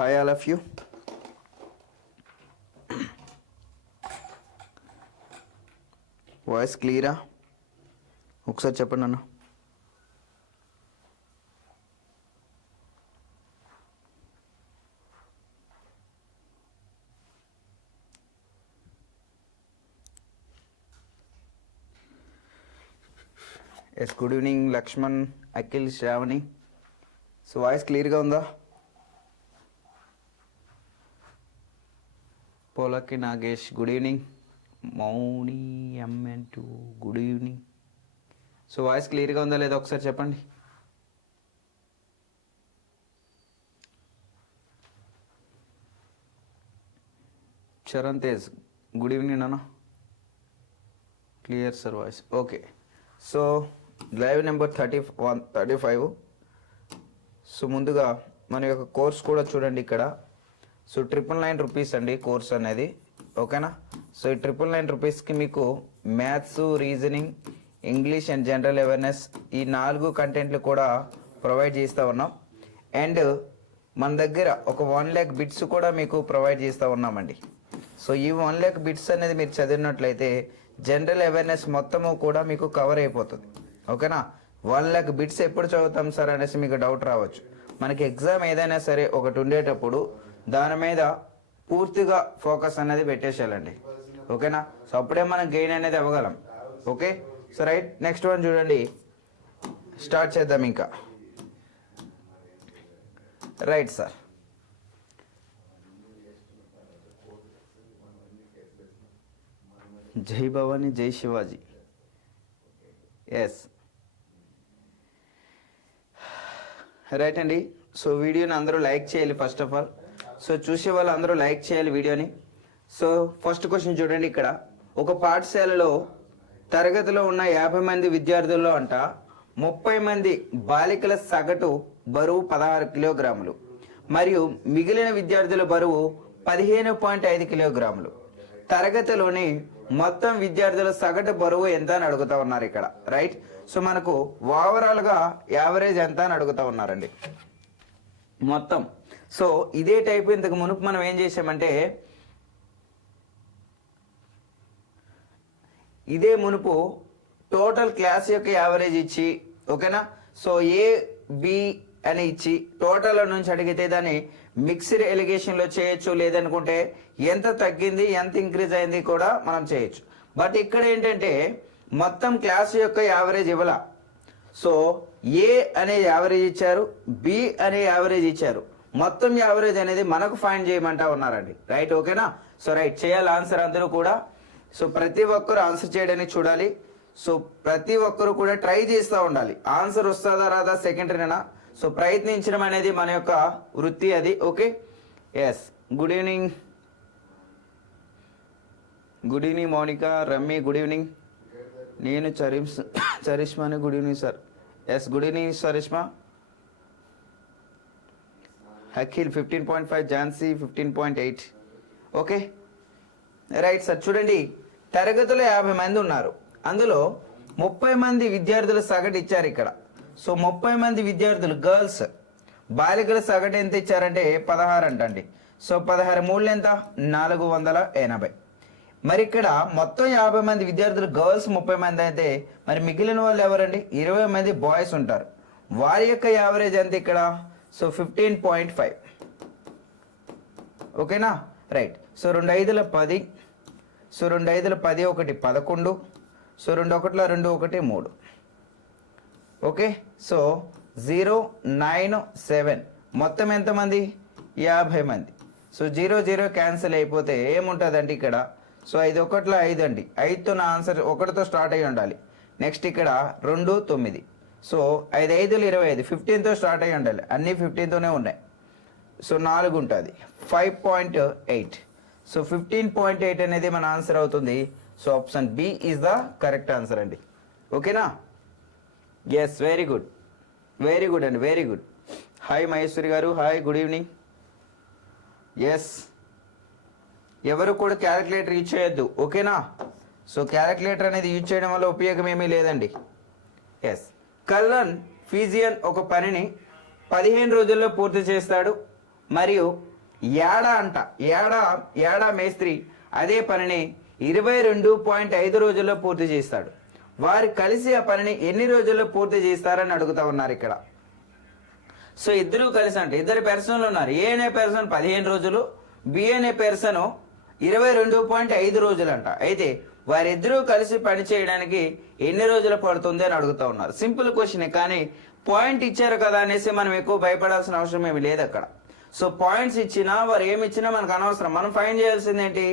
Hi all of you. Voice క్లియరా? ఒకసారి చెప్పండి అన్న. Yes, good evening Lakshman, Akhil, Shravani. So voice క్లియర్గా ఉందా? Polaki Nagesh good evening. మౌని ఎంఎన్2 గుడ్ ఈవినింగ్. సో వాయిస్ క్లియర్గా ఉందా లేదా ఒకసారి చెప్పండి. చరణ్ తేజ్ గుడ్ ఈవినింగ్ అన్న. Clear sir voice. Okay, so live number 35. సో ముందుగా మన యొక్క కోర్స్ కూడా చూడండి ఇక్కడ. సో 999 రూపీస్ అండి కోర్స్ అనేది, ఓకేనా. సో ఈ 999 రూపీస్కి మీకు maths, reasoning, English and general awareness ఈ 4 కంటెంట్లు కూడా ప్రొవైడ్ చేస్తూ ఉన్నాం. అండ్ మన దగ్గర ఒక 1 lakh బిట్స్ కూడా మీకు ప్రొవైడ్ చేస్తూ ఉన్నామండి. సో ఈ 1 lakh బిట్స్ అనేది మీరు చదివినట్లయితే జనరల్ అవేర్నెస్ మొత్తము కూడా మీకు కవర్ అయిపోతుంది, ఓకేనా. 1 lakh బిట్స్ ఎప్పుడు చదువుతాం సార్ అనేసి మీకు డౌట్ రావచ్చు. మనకి ఎగ్జామ్ ఏదైనా సరే ఒకటి ఉండేటప్పుడు దాని మీద పూర్తిగా ఫోకస్ అనేది పెట్టేసేయాలండి, ఓకేనా. సో అప్పుడే మనం గెయిన్ అనేది అవ్వగలం. Okay, so right, next one చూడండి. స్టార్ట్ చేద్దాం ఇంకా. Right sir. జై భవానీ జై శివాజీ. ఎస్, రైట్ అండి. సో వీడియోని అందరూ లైక్ చేయాలి ఫస్ట్ ఆఫ్ ఆల్. సో చూసే వాళ్ళు అందరూ లైక్ చేయాలి వీడియోని. సో ఫస్ట్ క్వశ్చన్ చూడండి ఇక్కడ. ఒక పాఠశాలలో తరగతిలో ఉన్న 50 మంది విద్యార్థుల్లో అంట 30 మంది బాలికల సగటు బరువు 16 కిలోగ్రాములు మరియు మిగిలిన విద్యార్థుల బరువు 15.5 కిలోగ్రాములు. తరగతిలోని మొత్తం విద్యార్థుల సగటు బరువు ఎంత అని అడుగుతా ఉన్నారు ఇక్కడ, రైట్. సో మనకు ఓవరాల్ గా యావరేజ్ ఎంత అని అడుగుతా ఉన్నారండి మొత్తం. సో ఇదే టైప్ ఇంతకు మునుపు మనం ఏం చేసామంటే, ఇదే మునుపు టోటల్ క్లాస్ యొక్క యావరేజ్ ఇచ్చి, ఓకేనా. సో ఏ బి అని ఇచ్చి టోటల్ నుంచి అడిగితే దాన్ని మిక్స్డ్ ఎలిగేషన్లో చేయొచ్చు, లేదనుకుంటే ఎంత తగ్గింది ఎంత ఇంక్రీజ్ అయింది కూడా మనం చేయొచ్చు. బట్ ఇక్కడ ఏంటంటే మొత్తం క్లాస్ యొక్క యావరేజ్ ఇవ్వాల. సో ఏ అనే యావరేజ్ ఇచ్చారు, బి అనే యావరేజ్ ఇచ్చారు, మొత్తం యావరేజ్ అనేది మనకు ఫైండ్ చేయమంటా ఉన్నారండి, రైట్. ఓకేనా. సో రైట్, చేయాలి ఆన్సర్ అందరూ కూడా. సో ప్రతి ఒక్కరు ఆన్సర్ చేయడానికి చూడాలి. సో ప్రతి ఒక్కరు కూడా ట్రై చేస్తూ ఉండాలి. ఆన్సర్ వస్తుందా రాదా సెకండరీనా. సో ప్రయత్నించడం అనేది మన యొక్క వృత్తి అది, okay. Yes, good evening. Good evening Mounika, Rammi good evening. నేను చరిష్మాని good evening sir. Yes, good evening Charishma. Akhil 15.5, Jhansi 15.8. Okay right sir. చూడండి, తరగతిలో 50 మంది ఉన్నారు, అందులో 30 మంది విద్యార్థుల సగటు ఇచ్చారు ఇక్కడ. సో 30 మంది విద్యార్థులు గర్ల్స్, బాలికల సగటు ఎంత ఇచ్చారంటే 16 అంటండి. సో 16 3 ఎంత 480. మరి ఇక్కడ మొత్తం 50 మంది విద్యార్థులు గర్ల్స్ 30 మంది అయితే మరి మిగిలిన వాళ్ళు ఎవరండి? 20 మంది బాయ్స్ ఉంటారు. వారి యొక్క యావరేజ్ ఎంత ఇక్కడ? సో 15.5. ఓకేనా, right. So 2 5 10, so 2 5 10 1 11, so 2 1 2 1 3. Okay, so 0 9 7 మొత్తం ఎంతమంది? 50 మంది. సో 0 0 క్యాన్సిల్ అయిపోతే ఏముంటుందండి ఇక్కడ? సో 5 1 5 అండి. 5తో నా ఆన్సర్ 1తో స్టార్ట్ అయ్యి ఉండాలి. నెక్స్ట్ ఇక్కడ 2 9. సో 5 5 25, 15తో స్టార్ట్ అయ్యి ఉండాలి. అన్నీ 15తోనే ఉన్నాయి. సో 4 ఉంటుంది, 5.8. సో 15.8 అనేది మన ఆన్సర్ అవుతుంది. So option B is the correct answer అండి. ఓకేనా? Yes, very good, very good అండి, వెరీ గుడ్. హాయ్ మహేశ్వరి గారు, హాయ్, గుడ్ ఈవినింగ్. ఎస్, ఎవరు కూడా క్యాలిక్యులేటర్ యూజ్ చేయొద్దు, ఓకేనా? సో క్యాలిక్యులేటర్ అనేది యూజ్ చేయడం వల్ల ఉపయోగం ఏమీ లేదండి. ఎస్, కల్లన్ ఫిజియన్ ఒక పనిని 15 రోజుల్లో పూర్తి చేస్తాడు మరియు ఏడా అంట ఏడా మేస్త్రి అదే పనిని 22.5 రోజుల్లో పూర్తి చేస్తాడు. వారు కలిసి ఆ పనిని ఎన్ని రోజుల్లో పూర్తి చేస్తారని అడుగుతా ఉన్నారు ఇక్కడ. సో ఇద్దరు కలిసి అంటే ఇద్దరు పర్సన్లు ఉన్నారు. ఏ అనే పర్సన్ 15 రోజులు, బి అనే పర్సన్ 22.5 రోజులు అంట. అయితే వారిద్దరూ కలిసి పని చేయడానికి ఎన్ని రోజులు పడుతుంది అని అడుగుతా ఉన్నారు. సింపుల్ క్వశ్చన్, కానీ పాయింట్ ఇచ్చారు కదా అనేసి మనం ఎక్కువ భయపడాల్సిన అవసరం ఏమి లేదు అక్కడ. సో పాయింట్స్ ఇచ్చినా వారు ఏమి ఇచ్చినా మనకు అనవసరం. మనం ఫైండ్ చేయాల్సింది ఏంటి?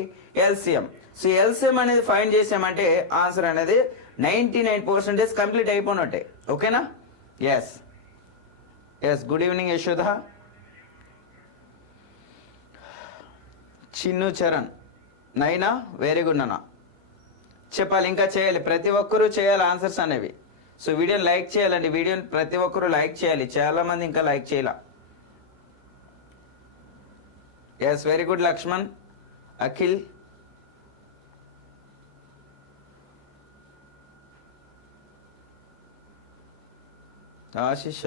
ఎల్సిఎం. సో ఎల్సిఎం అనేది ఫైండ్ చేసామంటే ఆన్సర్ అనేది 99% కంప్లీట్ అయిపోయినట్టే. ఓకేనా? Yes yes. Good evening Yashoda. Chinnu Charan Naina, very good అన్న. చెప్పాలి, ఇంకా చేయాలి, ప్రతి ఒక్కరూ చేయాలి ఆన్సర్స్ అనేవి. సో వీడియోని లైక్ చేయాలండి, వీడియోని ప్రతి ఒక్కరూ లైక్ చేయాలి. చాలా మంది ఇంకా లైక్ చేయాల. Yes, very good Lakshman. Akhil, Ashisha,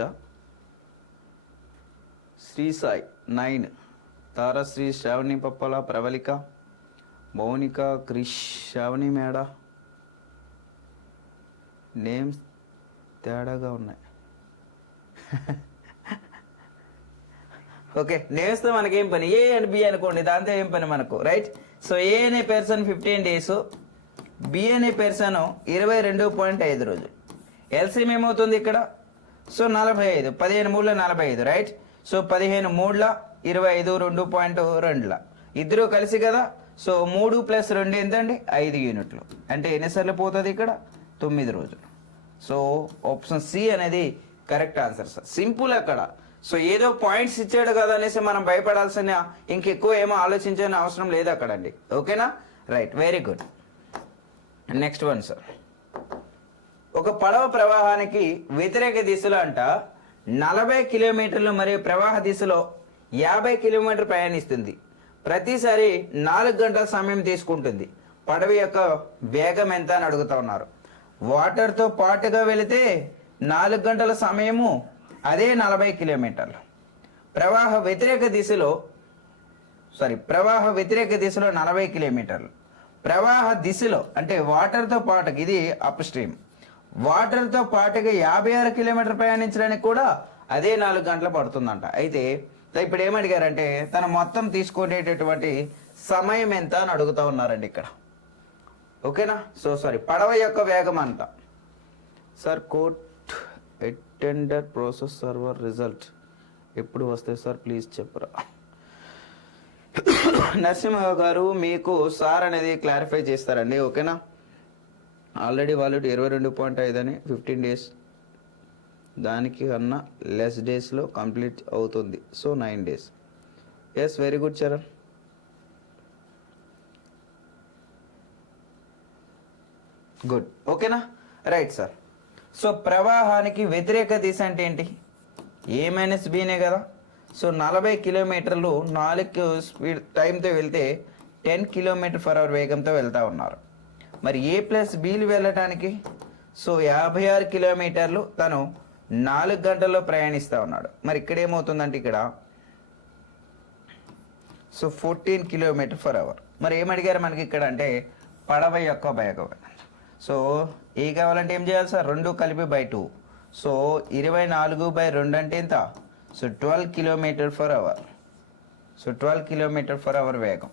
Sri Sai 9, Tarasri, Shravani Pappala, Pravalika, Mounika, Krish, Shravani Meda. Names తేడాగా ఉన్నాయి. ఓకే, నేమ్స్తో మనకేం పని? ఏ అండ్ బి అనుకోండి, దాంతో ఏం పని మనకు, రైట్? సో ఏ అనే పర్సన్ 15 డేస్, బి అనే పర్సన్ 22.5 రోజులు. ఎల్సిఎం ఏమవుతుంది ఇక్కడ? So 45, 15 3 45, right? సో 15 3 25, 2.2 ఇద్దరు కలిసి కదా. సో 3 + 2 ఎంతండి? 5 యూనిట్లు. అంటే ఎన్నిసార్లు పోతుంది ఇక్కడ? 9 రోజులు. సో ఆప్షన్ సి అనేది కరెక్ట్ ఆన్సర్ సార్. సింపుల్ అక్కడ. సో ఏదో పాయింట్స్ ఇచ్చాడు కదా అనేసి మనం భయపడాల్సిన, ఇంకెక్కువ ఏమో ఆలోచించాల్సిన అవసరం లేదు అక్కడండి. ఓకేనా? Right, very good. Next one sir. ఒక పడవ ప్రవాహానికి వ్యతిరేక దిశలో అంట 40 కిలోమీటర్లు మరియు ప్రవాహ దిశలో 50 కిలోమీటర్ ప్రయాణిస్తుంది. ప్రతిసారి 4 గంటల సమయం తీసుకుంటుంది. పడవ యొక్క వేగం ఎంత అని అడుగుతా ఉన్నారు. వాటర్తో పాటుగా వెళితే 4 గంటల సమయము, అదే 40 కిలోమీటర్లు. ప్రవాహ వ్యతిరేక దిశలో 40 కిలోమీటర్లు. ప్రవాహ దిశలో అంటే వాటర్తో పాటుగా, ఇది అప్ స్ట్రీమ్, వాటర్తో పాటుగా 56 కిలోమీటర్ ప్రయాణించడానికి కూడా అదే 4 గంటలు పడుతుందంట. అయితే ఇప్పుడు ఏమడిగారంటే తన మొత్తం తీసుకునేటటువంటి సమయం ఎంత అని అడుగుతా ఉన్నారండి ఇక్కడ. ఓకేనా? సో పడవ యొక్క వేగం అంత. Sir court attender process server result ఎప్పుడు వస్తాయి సార్, ప్లీజ్ చెప్పరా. నరసింహ గారు మీకు సార్ అనేది క్లారిఫై చేస్తారండి. ఓకేనా? ఆల్రెడీ వాళ్ళు 22.5 అని 15 డేస్, దానికి కన్నా లెస్ డేస్లో కంప్లీట్ అవుతుంది. So 9 days. Yes, very good Charan. Good. ఓకేనా? Right sir. సో ప్రవాహానికి వ్యతిరేక దిశ అంటే ఏంటి? ఏ మైనస్ బీనే కదా. సో 40 కిలోమీటర్లు 4 స్పీడ్ టైంతో వెళ్తే 10 km/h వేగంతో వెళ్తూ ఉన్నారు. మరి ఏ ప్లస్ బీలు వెళ్ళటానికి సో 56 కిలోమీటర్లు తను 4 గంటల్లో ప్రయాణిస్తూ ఉన్నాడు. మరి ఇక్కడ ఏమవుతుందంటే ఇక్కడ సో 14 km/h. మరి ఏమడిగారు మనకి ఇక్కడ అంటే పడవ యొక్క వేగం. సో ఏ కావాలంటే ఏం చేయాలి సార్? 2 కలిపి బై 2. సో 24/2 అంటే ఎంత? So 12 km/h. సో 12 km/h వేగం.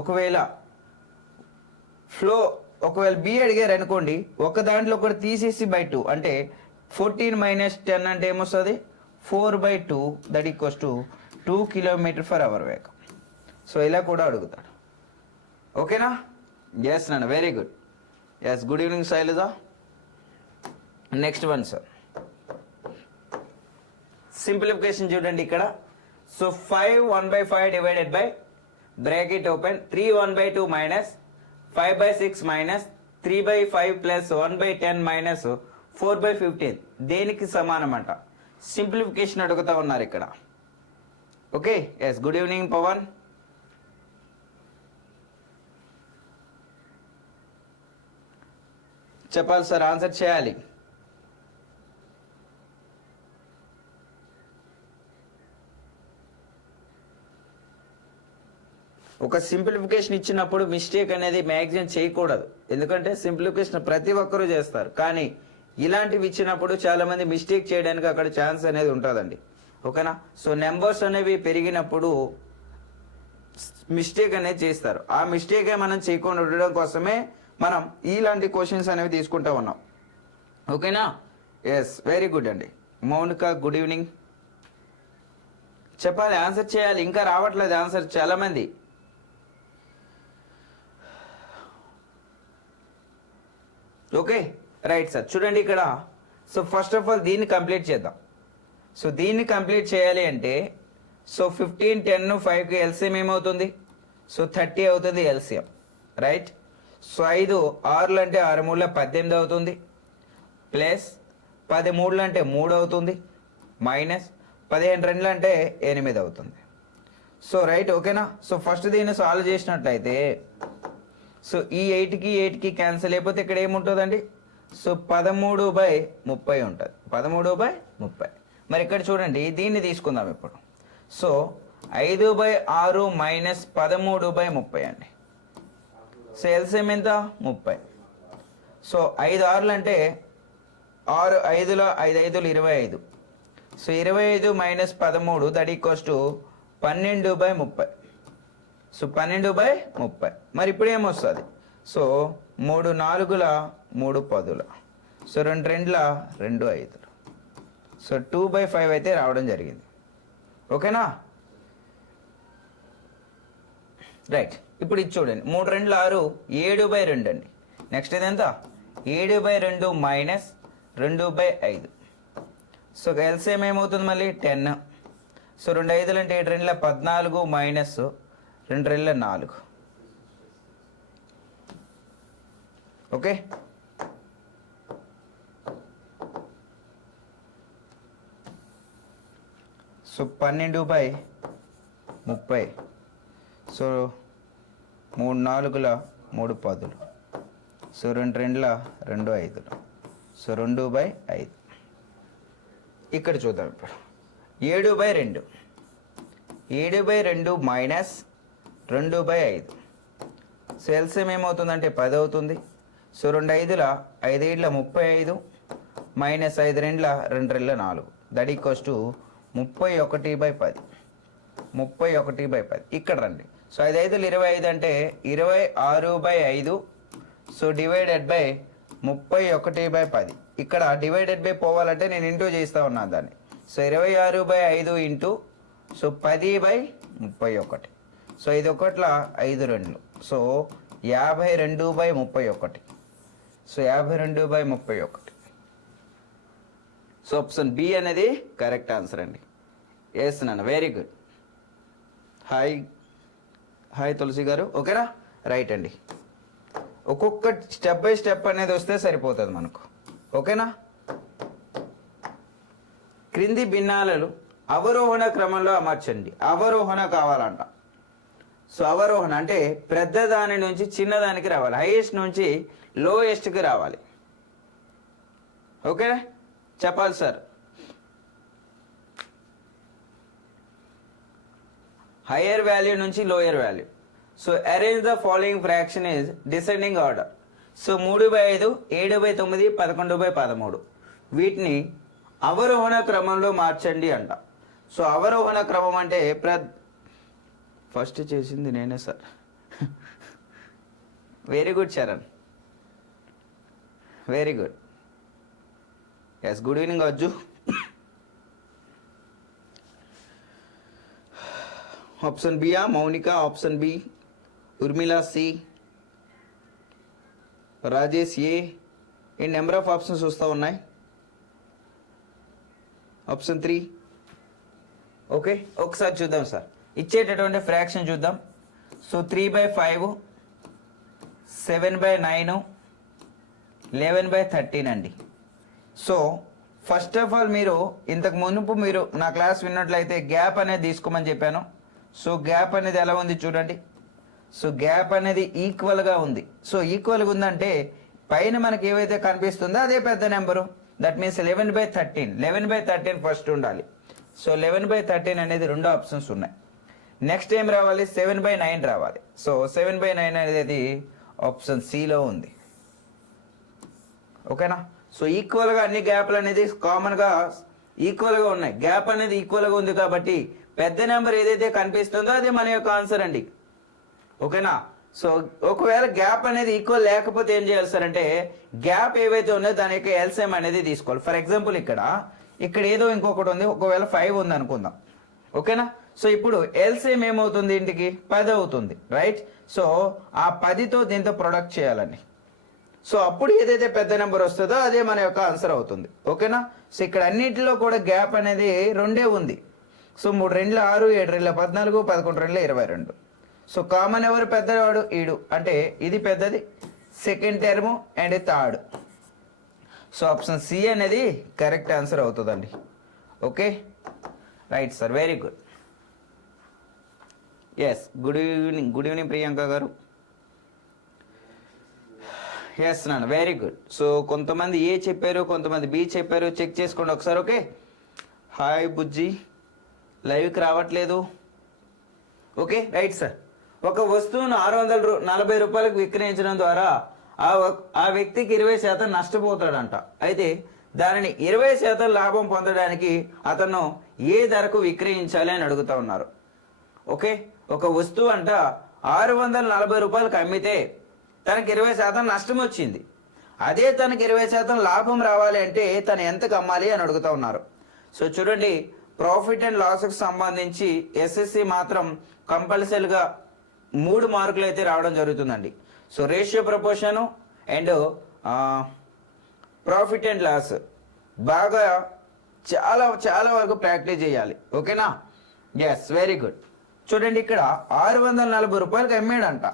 ఒకవేళ బి అడిగారు అనుకోండి, ఒక దాంట్లో ఒకటి తీసేసి బై 2 అంటే 14 - 10 అంటే ఏమొస్తుంది? 4/2, దట్ ఈక్వల్స్ టు 2 km/h వేగం. సో ఇలా కూడా అడుగుతాడు. ఓకేనా? ఎస్ నాన్న, very good. Yes, good evening Shailaja. Next one sir, simplification చూడండి ఇక్కడ. So 5 1/5 divided by bracket open 3 1/2 minus 5/6 minus 3/5 plus 1/10 minus 4/15 దేనికి సమానం అంట? సింప్లిఫికేషన్ అడుగుతా ఉన్నారు ఇక్కడ. Okay, yes, good evening Pavan. చెప్పాలి సార్, ఆన్సర్ చేయాలి. ఒక సింప్లిఫికేషన్ ఇచ్చినప్పుడు మిస్టేక్ అనేది మ్యాక్సిమం చేయకూడదు, ఎందుకంటే సింప్లిఫికేషన్ ప్రతి ఒక్కరూ చేస్తారు, కానీ ఇలాంటివి ఇచ్చినప్పుడు చాలా మంది మిస్టేక్ చేయడానికి అక్కడ ఛాన్స్ అనేది ఉంటుందండి. ఓకేనా? సో నెంబర్స్ అనేవి పెరిగినప్పుడు మిస్టేక్ అనేది చేస్తారు. ఆ మిస్టేకే మనం చేయకుండా ఉండడం కోసమే మనం ఇలాంటి క్వశ్చన్స్ అనేవి తీసుకుంటా ఉన్నాం. ఓకేనా? ఎస్, వెరీ గుడ్ అండి. Mounika, good evening. చెప్పాలి, ఆన్సర్ చేయాలి. ఇంకా రావట్లేదు ఆన్సర్ చాలా మంది. Okay, right sir. చూడండి ఇక్కడ, సో ఫస్ట్ ఆఫ్ ఆల్ దీన్ని కంప్లీట్ చేద్దాం. సో దీన్ని కంప్లీట్ చేయాలి అంటే సో 15, 10, 5కి ఎల్సిఎం ఏమవుతుంది? సో 30 అవుతుంది ఎల్సిఎం, రైట్? సో 5 6 అంటే 6 3 18 అవుతుంది, ప్లస్ 10 3 అంటే 3 అవుతుంది, మైనస్ 15 2 అంటే 8 అవుతుంది. సో రైట్, ఓకేనా? సో ఫస్ట్ దీన్ని సాల్వ్ చేసినట్లయితే సో ఈ 8కి క్యాన్సిల్ అయిపోతే ఇక్కడ ఏముంటుందండి? సో 13/30 ఉంటుంది, 13/30. మరి ఇక్కడ చూడండి, దీన్ని తీసుకుందాం ఇప్పుడు. సో 5/6 మైనస్ 13/30 అండి. సో ఎల్సిఎం ఎంత? 30. సో 5 6 అంటే 6 5లో 5 5లు 25. So 25 minus 13 that equals to 12/30. So 12/30. మరి ఇప్పుడు ఏమొస్తుంది? సో 3 4ల 3 10ల, సో 2 2ల 2 5. సో 2/5 అయితే రావడం జరిగింది. ఓకేనా? రైట్, ఇప్పుడు ఇది చూడండి, 3 2 6 7/2 అండి. నెక్స్ట్ ఇది ఎంత? 7/2 మైనస్ 2/5. సో ఎల్సిఎం ఏమవుతుంది మళ్ళీ? 10. సో 2 5లు అంటే 7 2 14 మైనస్ 2 2 4. Okay, so 12/30. సో 3 4ల 3 10లు, సో 2 2ల 2 5లు, సో 2/5. ఇక్కడ చూద్దాం ఇప్పుడు 7/2. 7/2 మైనస్ 2/5. సో ఎల్సిఎం ఏమవుతుందంటే 10 అవుతుంది. So 2 5ల 5 7ల 35 minus 5 2ల 2 2ల 4 that equals to 31/10. 31/10. ఇక్కడ రండి. సో 5 5లు 25 అంటే 26/5. So divided by 31/10. ఇక్కడ డివైడెడ్ బై పోవాలంటే నేను ఇంటూ చేస్తూ ఉన్నాను దాన్ని. So 26/5 into so 10/31. సో 5 1ల 5 2. So 52/31. So 52/31. So option B అనేది కరెక్ట్ ఆన్సర్ అండి. ఎస్ నాన్న, వెరీ గుడ్. హాయ్ తులసి గారు. ఓకేనా? రైట్ అండి. ఒక్కొక్క స్టెప్ బై స్టెప్ అనేది వస్తే సరిపోతుంది మనకు. ఓకేనా? క్రింది భిన్నాలను అవరోహణ క్రమంలో అమర్చండి. అవరోహణ కావాలంట. సో అవరోహణ అంటే పెద్ద దాని నుంచి చిన్నదానికి రావాలి, హైయెస్ట్ నుంచి లోయెస్ట్కి రావాలి. ఓకేనా? చెప్పాలి సార్. హయ్యర్ వాల్యూ నుంచి lower value. So arrange the following fraction is descending order. So 3/5, 7/9, 11/13 వీటిని అవరోహణ క్రమంలో మార్చండి అంట. సో అవరోహణ క్రమం అంటే ఫస్ట్ చేసింది నేనే sir. Very good Charan, very good. Yes, good evening Ajju. Option B Mounika, option B Urmila, C Rajesh, A. ఈ నెంబర్ ఆఫ్ ఆప్షన్స్ వస్తూ ఉన్నాయి. ఆప్షన్ 3. ఓకే, ఒకసారి చూద్దాం సార్. ఇచ్చేటటువంటి ఫ్రాక్షన్ చూద్దాం. సో 3/5, 7/9, 11/13 అండి. సో ఫస్ట్ ఆఫ్ ఆల్ మీరు ఇంతకు మునుపు మీరు నా క్లాస్ విన్నట్లయితే గ్యాప్ అనేది తీసుకోమని చెప్పాను. సో గ్యాప్ అనేది ఎలా ఉంది చూడండి. సో గ్యాప్ అనేది ఈక్వల్గా ఉంది. సో ఈక్వల్గా ఉందంటే పైన మనకి ఏవైతే కనిపిస్తుందో అదే పెద్ద నెంబరు. That means 11/13. 11/13 ఫస్ట్ ఉండాలి. సో 11/13 అనేది 2 ఆప్షన్స్ ఉన్నాయి. నెక్స్ట్ ఏం రావాలి 7/9 రావాలి. సో 7/9 అనేది ఆప్షన్ సిలో ఉంది. ఓకేనా. సో ఈక్వల్గా అన్ని గ్యాప్లు అనేది కామన్గా ఈక్వల్గా ఉన్నాయి. గ్యాప్ అనేది ఈక్వల్గా ఉంది కాబట్టి పెద్ద నెంబర్ ఏదైతే కనిపిస్తుందో అదే మన యొక్క ఆన్సర్ అండి. ఓకేనా. సో ఒకవేళ గ్యాప్ అనేది ఈక్వల్ లేకపోతే ఏం చేయాలి సార్ అంటే గ్యాప్ ఏవైతే ఉన్నాయో దాని యొక్క ఎల్సిఎం అనేది తీసుకోవాలి. ఫర్ ఎగ్జాంపుల్ ఇక్కడ ఏదో ఇంకొకటి ఉంది, ఒకవేళ 5 ఉంది అనుకుందాం. ఓకేనా. సో ఇప్పుడు ఎల్సిఎం ఏమవుతుంది, ఇంటికి 10 అవుతుంది, రైట్. సో ఆ 10తో దీంతో ప్రొడక్ట్ చేయాలండి. సో అప్పుడు ఏదైతే పెద్ద నెంబర్ వస్తుందో అదే మన యొక్క ఆన్సర్ అవుతుంది. ఓకేనా. సో ఇక్కడ అన్నిటిలో కూడా గ్యాప్ అనేది 2 ఉంది. సో 3 2 6, 7 2 14, 11 2 22. సో కామన్ ఎవరు పెద్దవాడు, ఈడు, అంటే ఇది పెద్దది, second term and third. So option C అనేది కరెక్ట్ ఆన్సర్ అవుతుందండి. Okay, right sir, very good. Yes, good evening Priyanka గారు. ఎస్ నాన్న, వెరీ గుడ్. సో కొంతమంది ఏ చెప్పారు, కొంతమంది బి చెప్పారు, చెక్ చేసుకోండి ఒకసారి. ఓకే, హాయ్ బుజ్జి, లైవ్కి రావట్లేదు. Okay, right sir. ఒక వస్తువును 640 రూపాయలకు విక్రయించడం ద్వారా ఆ వ్యక్తికి 20% నష్టపోతాడంట. అయితే దానిని 20% లాభం పొందడానికి అతను ఏ ధరకు విక్రయించాలి అని అడుగుతా ఉన్నారు. ఓకే, ఒక వస్తువు అంట 640 రూపాయలకు అమ్మితే తనకి 20% నష్టం వచ్చింది. అదే తనకి 20% లాభం రావాలి అంటే తను ఎంతకు అమ్మాలి అని అడుగుతా ఉన్నారు. సో చూడండి, ప్రాఫిట్ అండ్ లాస్కి సంబంధించి ఎస్ఎస్సి మాత్రం కంపల్సరీగా 3 మార్కులు అయితే రావడం జరుగుతుందండి. So ratio proportion and profit and loss బాగా చాలా వరకు ప్రాక్టీస్ చేయాలి. ఓకేనా. Yes, very good. చూడండి, ఇక్కడ 640 రూపాయలకి అమ్మాడంట.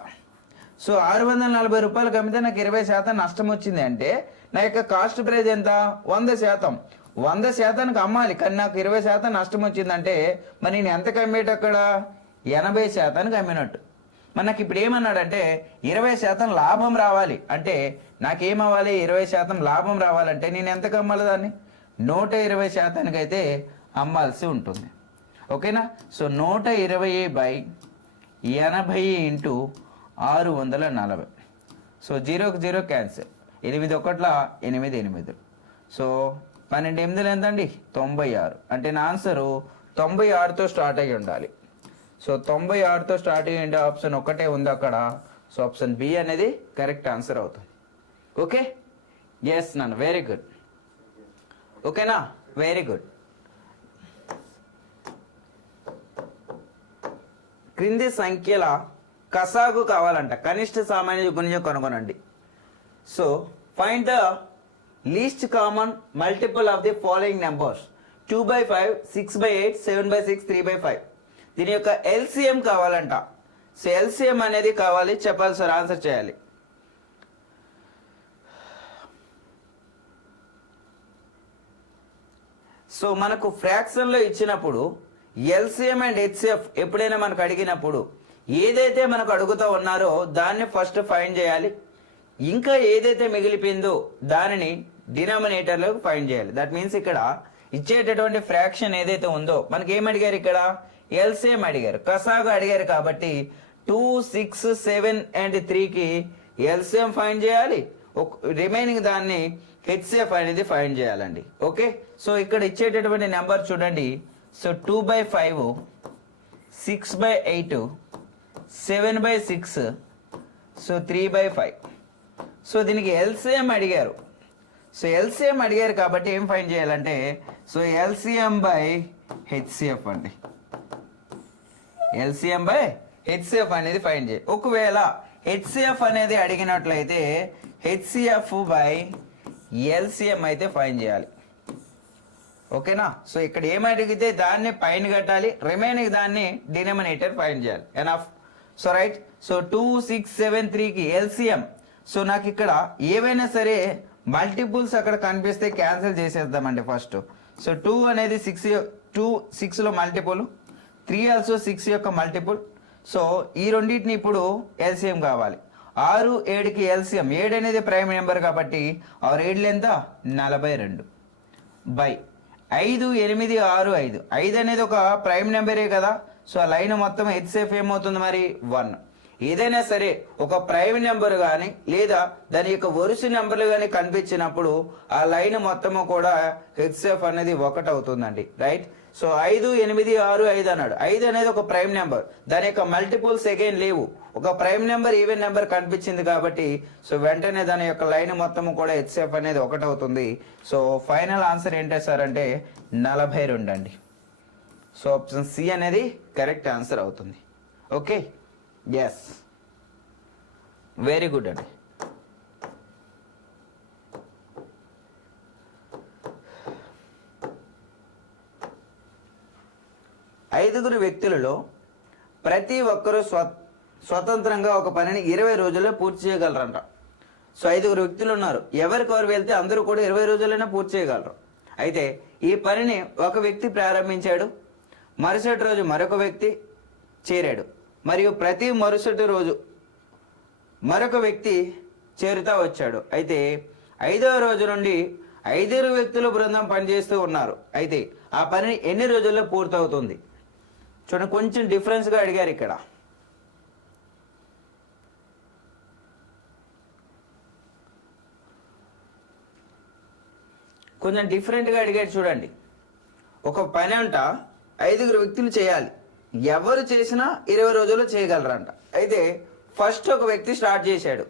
సో 640 రూపాయలకి అమ్మితే నాకు 20% నష్టం వచ్చింది అంటే నా యొక్క కాస్ట్ ప్రైస్ ఎంత, 100%. 100%కి అమ్మాలి, కానీ నాకు 20% నష్టం వచ్చిందంటే మరి నేను ఎంతకు అమ్మేట, అక్కడ 80%కి అమ్మినట్టు. మరి నాకు ఇప్పుడు ఏమన్నాడంటే 20% లాభం రావాలి అంటే నాకేమవ్వాలి, 20% లాభం రావాలంటే నేను ఎంతకు అమ్మాలి, దాన్ని 120%కి అయితే అమ్మాల్సి ఉంటుంది. ఓకేనా. So 120/80 into 640. సో 0కి 0 క్యాన్సిల్, 8 1 8 8. సో 12 8 ఎంతండి, 96. అంటే నా ఆన్సరు 96తో స్టార్ట్ అయ్యి ఉండాలి. సో 96తో స్టార్ట్ అయ్యి ఆప్షన్ ఒకటే ఉంది అక్కడ. సో ఆప్షన్ బి అనేది కరెక్ట్ ఆన్సర్ అవుతుంది. ఓకే, ఎస్ నాన్న, వెరీ గుడ్. ఓకేనా, వెరీ గుడ్. క్రింది సంఖ్యల కసాగు కావాలంట, కనిష్ట సామాన్య గుణిజం కనుగొనండి. So find the least common multiple of the following numbers: 2/5, 6/8, 7/6, 3/5. దీని యొక్క ఎల్సిఎం కావాలంట. సో ఎల్సిఎం అనేది కావాలి, చెప్పాలి సార్, ఆన్సర్ చేయాలి. సో మనకు ఫ్రాక్షన్లో ఇచ్చినప్పుడు ఎల్సిఎం అండ్ హెచ్సిఎఫ్ ఎప్పుడైనా మనకు అడిగినప్పుడు ఏదైతే మనకు అడుగుతూ ఉన్నారో దాన్ని ఫస్ట్ ఫైండ్ చేయాలి. ఇంకా ఏదైతే మిగిలిపోయిందో దానిని డినామినేటర్లో ఫైండ్ చేయాలి. దట్ మీన్స్ ఇక్కడ ఇచ్చేటటువంటి ఫ్రాక్షన్ ఏదైతే ఉందో మనకి ఏం అడిగారు, ఇక్కడ ఎల్సిఎం అడిగారు, కసాగు అడిగారు. కాబట్టి 2, 6, 7 అండ్ 3కి ఎల్సిఎం ఫైండ్ చేయాలి. రిమైనింగ్ దాన్ని హెచ్సిఎఫ్ అనేది ఫైండ్ చేయాలండి. ఓకే, సో ఇక్కడ ఇచ్చేటటువంటి నెంబర్ చూడండి. So 2/5, 6/8, 7/6, so 3/5. సో దీనికి ఎల్సిఎం అడిగారు. సో ఎల్సిఎం అడిగారు కాబట్టి ఏం ఫైండ్ చేయాలంటే సో ఎల్సిఎం బై హెచ్సిఎఫ్ అండి. ఎల్సిఎం బై హెచ్సిఎఫ్ అనేది ఫైండ్ చేయాలి. ఒకవేళ హెచ్సిఎఫ్ అనేది అడిగినట్లయితే హెచ్సిఎఫ్ బై ఎల్సిఎం అయితే ఫైండ్ చేయాలి. ఓకేనా. సో ఇక్కడ ఏం అడిగితే దాన్ని పైన కట్టాలి, రిమైనింగ్ దాన్ని డినామినేటర్ ఫైండ్ చేయాలి. ఎనఫ్. So right. సో 2, 6, 7, 3కి ఎల్సిఎం. సో నాకు ఇక్కడ ఏవైనా సరే మల్టిపుల్స్ అక్కడ కనిపిస్తే క్యాన్సిల్ చేసేద్దామండి ఫస్ట్. సో 2 అనేది 6లో మల్టిపుల్, 3 ఆల్సో 6 యొక్క మల్టిపుల్. సో ఈ రెండింటిని ఇప్పుడు ఎల్సిఎం కావాలి. 6, 7కి ఎల్సిఎం, 7 అనేది ప్రైమ్ నెంబర్ కాబట్టి 7 ఎంత, 42 బై 5, 8, 6, 5. 5 అనేది ఒక ప్రైమ్ నెంబరే కదా. సో ఆ లైన్ మొత్తం హెచ్సిఎఫ్ ఏమవుతుంది మరి 1. ఏదైనా సరే ఒక ప్రైమ్ నెంబర్ కానీ లేదా దాని యొక్క వరుస నెంబర్లు కానీ కనిపించినప్పుడు ఆ లైన్ మొత్తము కూడా హెచ్సిఎఫ్ అనేది 1 అవుతుందండి. రైట్. సో 5, 8, 6, 5 అన్నాడు. 5 అనేది ఒక ప్రైమ్ నెంబర్, దాని యొక్క మల్టిపుల్స్ అగైన్ లేవు. ఒక ప్రైమ్ నెంబర్ ఈవెన్ నెంబర్ కనిపించింది కాబట్టి సో వెంటనే దాని యొక్క లైన్ మొత్తము కూడా హెచ్సిఎఫ్ అనేది 1 అవుతుంది. సో ఫైనల్ ఆన్సర్ ఏంటి సార్ అంటే 42 అండి. సో ఆప్షన్ సి అనేది కరెక్ట్ ఆన్సర్ అవుతుంది. ఓకే, ఎస్, వెరీ గుడ్ అండి. ఐదుగురు వ్యక్తులలో ప్రతి ఒక్కరూ స్వతంత్రంగా ఒక పనిని 20 రోజుల్లో పూర్తి చేయగలరంట. సో 5 వ్యక్తులు ఉన్నారు, ఎవరికెవరు వెళ్తే అందరూ కూడా 20 రోజుల్లోనే పూర్తి చేయగలరు. అయితే ఈ పనిని ఒక వ్యక్తి ప్రారంభించాడు, మరుసటి రోజు మరొక వ్యక్తి చేరాడు, మరియు ప్రతి మరుసటి రోజు మరొక వ్యక్తి చేరుతా వచ్చాడు. అయితే 5వ రోజు నుండి 5 వ్యక్తుల బృందం పనిచేస్తూ ఉన్నారు. అయితే ఆ పని ఎన్ని రోజుల్లో పూర్తవుతుంది? చూడండి, కొంచెం డిఫరెన్స్గా అడిగారు ఇక్కడ. కొంచెం డిఫరెంట్గా అడిగాడు చూడండి. ఒక పని అంట 5 వ్యక్తులు చేయాలి, ఎవరు చేసినా 20 రోజుల్లో చేయగలరంట. అయితే ఫస్ట్ ఒక వ్యక్తి స్టార్ట్ చేశాడు,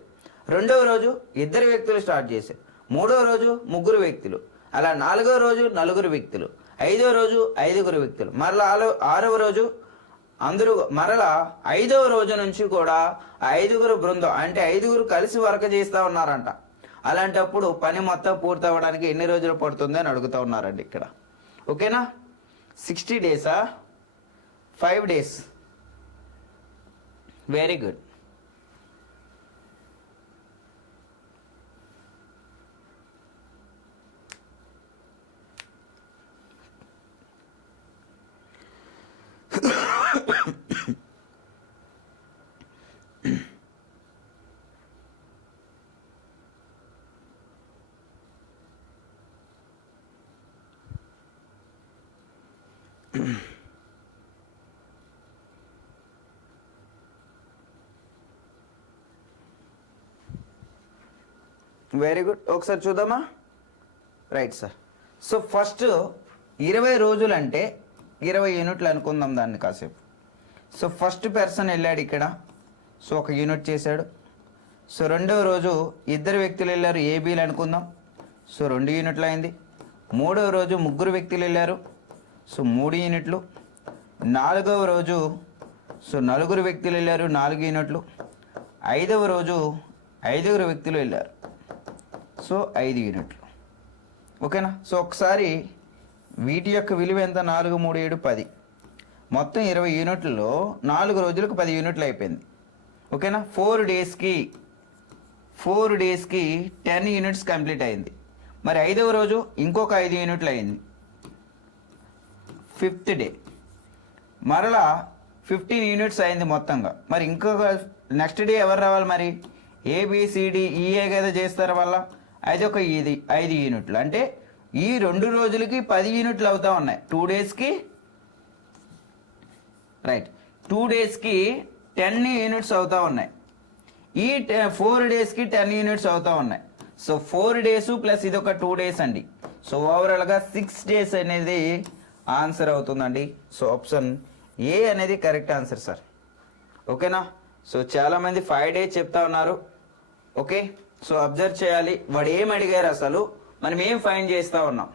2వ రోజు 2 వ్యక్తులు స్టార్ట్ చేశారు, 3వ రోజు 3 వ్యక్తులు, అలా 4వ రోజు 4 వ్యక్తులు, 5వ రోజు 5 వ్యక్తులు, మరలా 6వ రోజు అందరూ, మరలా 5వ రోజు నుంచి కూడా 5 బృందం అంటే 5 కలిసి వర్క్ చేస్తూ ఉన్నారంట. అలాంటప్పుడు పని మొత్తం పూర్తి అవ్వడానికి ఎన్ని రోజులు పడుతుంది అని అడుగుతూ ఉన్నారండి ఇక్కడ. ఓకేనా? 60 డేసా, 5 days? Very good. Very good. ఒకసారి చూద్దామా? Right sir. సో ఫస్ట్ 20 రోజులు అంటే 20 యూనిట్లు అనుకుందాం దాన్ని కాసేపు. సో ఫస్ట్ పర్సన్ వెళ్ళాడు ఇక్కడ, సో 1 యూనిట్ చేశాడు. సో 2వ రోజు 2 వ్యక్తులు వెళ్ళారు, ఏబీలు అనుకుందాం, సో 2 యూనిట్లు అయింది. 3వ రోజు 3 వ్యక్తులు వెళ్ళారు, సో 3 యూనిట్లు. 4వ రోజు సో 4 వ్యక్తులు వెళ్ళారు, 4 యూనిట్లు. 5వ రోజు 5 వ్యక్తులు వెళ్ళారు, సో 5 యూనిట్లు. ఓకేనా? సో ఒకసారి వీటి యొక్క విలువ ఎంత? 4, 3, 7, 10. మొత్తం 20 యూనిట్లలో 4 రోజులకు 10 యూనిట్లు అయిపోయింది. ఓకేనా? 4 డేస్కి 10 యూనిట్స్ కంప్లీట్ అయింది. మరి 5వ రోజు ఇంకొక 5 యూనిట్లు అయింది, 5th డే మరలా 15 యూనిట్స్ అయింది మొత్తంగా. మరి ఇంకొక నెక్స్ట్ డే ఎవరు రావాలి మరి? ఏబిసిడిఈఏ కదా చేస్తారు వల్ల, అది ఒక 5 యూనిట్లు. అంటే ఈ 2 రోజులకి 10 యూనిట్లు అవుతా ఉన్నాయి. 2 డేస్కి రైట్, 2 డేస్కి 10 యూనిట్స్ అవుతా ఉన్నాయి. ఈ 4 డేస్కి 10 యూనిట్స్ అవుతా ఉన్నాయి. సో 4 డేస్ ప్లస్ ఇది ఒక 2 డేస్ అండి. సో ఓవరాల్గా 6 డేస్ అనేది ఆన్సర్ అవుతుందండి. సో ఆప్షన్ ఏ అనేది కరెక్ట్ ఆన్సర్ సార్. ఓకేనా? సో చాలామంది 5 డేస్ చెప్తా ఉన్నారు. ఓకే, సో అబ్జర్వ్ చేయాలి, వాడు ఏం అడిగారు, అసలు మనం ఏం ఫైండ్ చేస్తూ ఉన్నాం.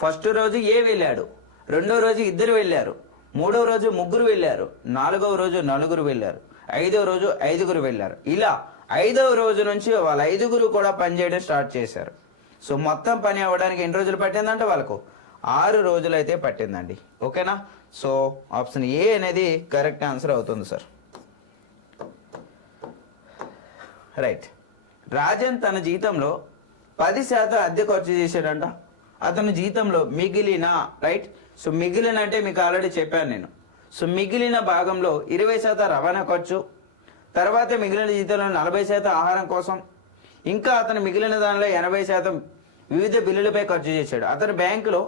ఫస్ట్ రోజు ఏ వెళ్ళాడు, 2వ రోజు 2 వెళ్ళారు, 3వ రోజు 3 వెళ్ళారు, 4వ రోజు 4 వెళ్ళారు, 5వ రోజు 5 వెళ్ళారు. ఇలా 5వ రోజు నుంచి వాళ్ళ 5 కూడా పని చేయడం స్టార్ట్ చేశారు. సో మొత్తం పని అవ్వడానికి ఎన్ని రోజులు పట్టిందంటే వాళ్ళకు 6 రోజులు అయితే పట్టిందండి. ఓకేనా? సో ఆప్షన్ ఏ అనేది కరెక్ట్ ఆన్సర్ అవుతుంది సార్. రైట్. రాజన్ తన జీతంలో 10% అద్దె ఖర్చు చేశాడంట. అతను జీతంలో మిగిలిన, రైట్, సో మిగిలిన అంటే మీకు ఆల్రెడీ చెప్పాను నేను. సో మిగిలిన భాగంలో 20% రవాణా ఖర్చు, తర్వాత మిగిలిన జీతంలో 40% ఆహారం కోసం, ఇంకా అతను మిగిలిన దానిలో 80% వివిధ బిల్లులపై ఖర్చు చేశాడు. అతను బ్యాంకులో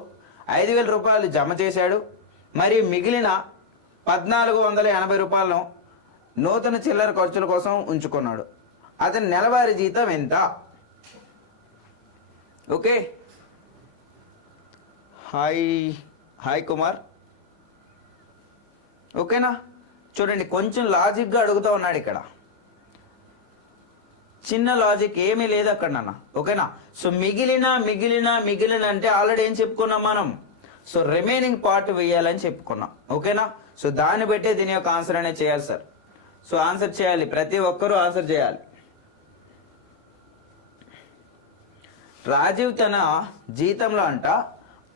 5,000 రూపాయలు జమ చేశాడు, మరియు మిగిలిన 1480 రూపాయలను నూతన చిల్లర ఖర్చుల కోసం ఉంచుకున్నాడు. అతని నెలవారీ జీతం ఎంత? Okay, hi Kumar. ఓకేనా, చూడండి కొంచెం లాజిక్గా అడుగుతూ ఉన్నాడు ఇక్కడ. చిన్న లాజిక్ ఏమీ లేదు అక్కడ నాన్న. ఓకేనా, సో మిగిలిన అంటే ఆల్రెడీ ఏం చెప్పుకున్నాం మనం? సో రిమైనింగ్ పార్ట్ వేయాలని చెప్పుకున్నాం. ఓకేనా, సో దాన్ని బట్టే దీని యొక్క ఆన్సర్ అనేది చేయాలి సార్. సో ఆన్సర్ చేయాలి, ప్రతి ఒక్కరూ ఆన్సర్ చేయాలి. రాజీవ్ తన జీతంలో అంట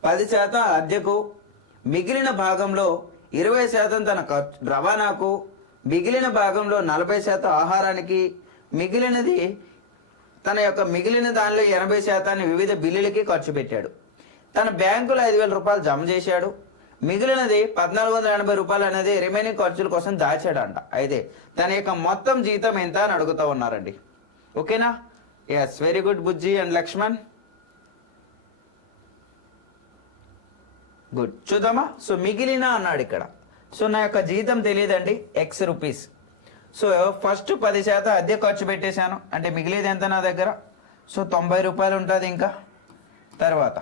10% అద్దెకు, మిగిలిన భాగంలో 20% తన రవాణాకు, మిగిలిన భాగంలో 40% ఆహారానికి, మిగిలిన దానిలో 80% వివిధ బిల్లులకి ఖర్చు పెట్టాడు. తన బ్యాంకులో 5,000 రూపాయలు జమ చేశాడు. మిగిలినది 1,480 రూపాయలు అనేది రిమైనింగ్ ఖర్చుల కోసం దాచాడంట. అయితే తన యొక్క మొత్తం జీతం ఎంత అని అడుగుతూ ఉన్నారండి. ఓకేనా, yes, very good Bujji and Lakshman, good. చూద్దామా, సో మిగిలిన అన్నాడు ఇక్కడ. సో నా యొక్క జీతం తెలియదండి, X రూపీస్. సో ఫస్ట్ 10% అద్దె ఖర్చు పెట్టేశాను, అంటే మిగిలేది ఎంత నా దగ్గర? సో 90 రూపాయలు ఉంటుంది. ఇంకా తర్వాత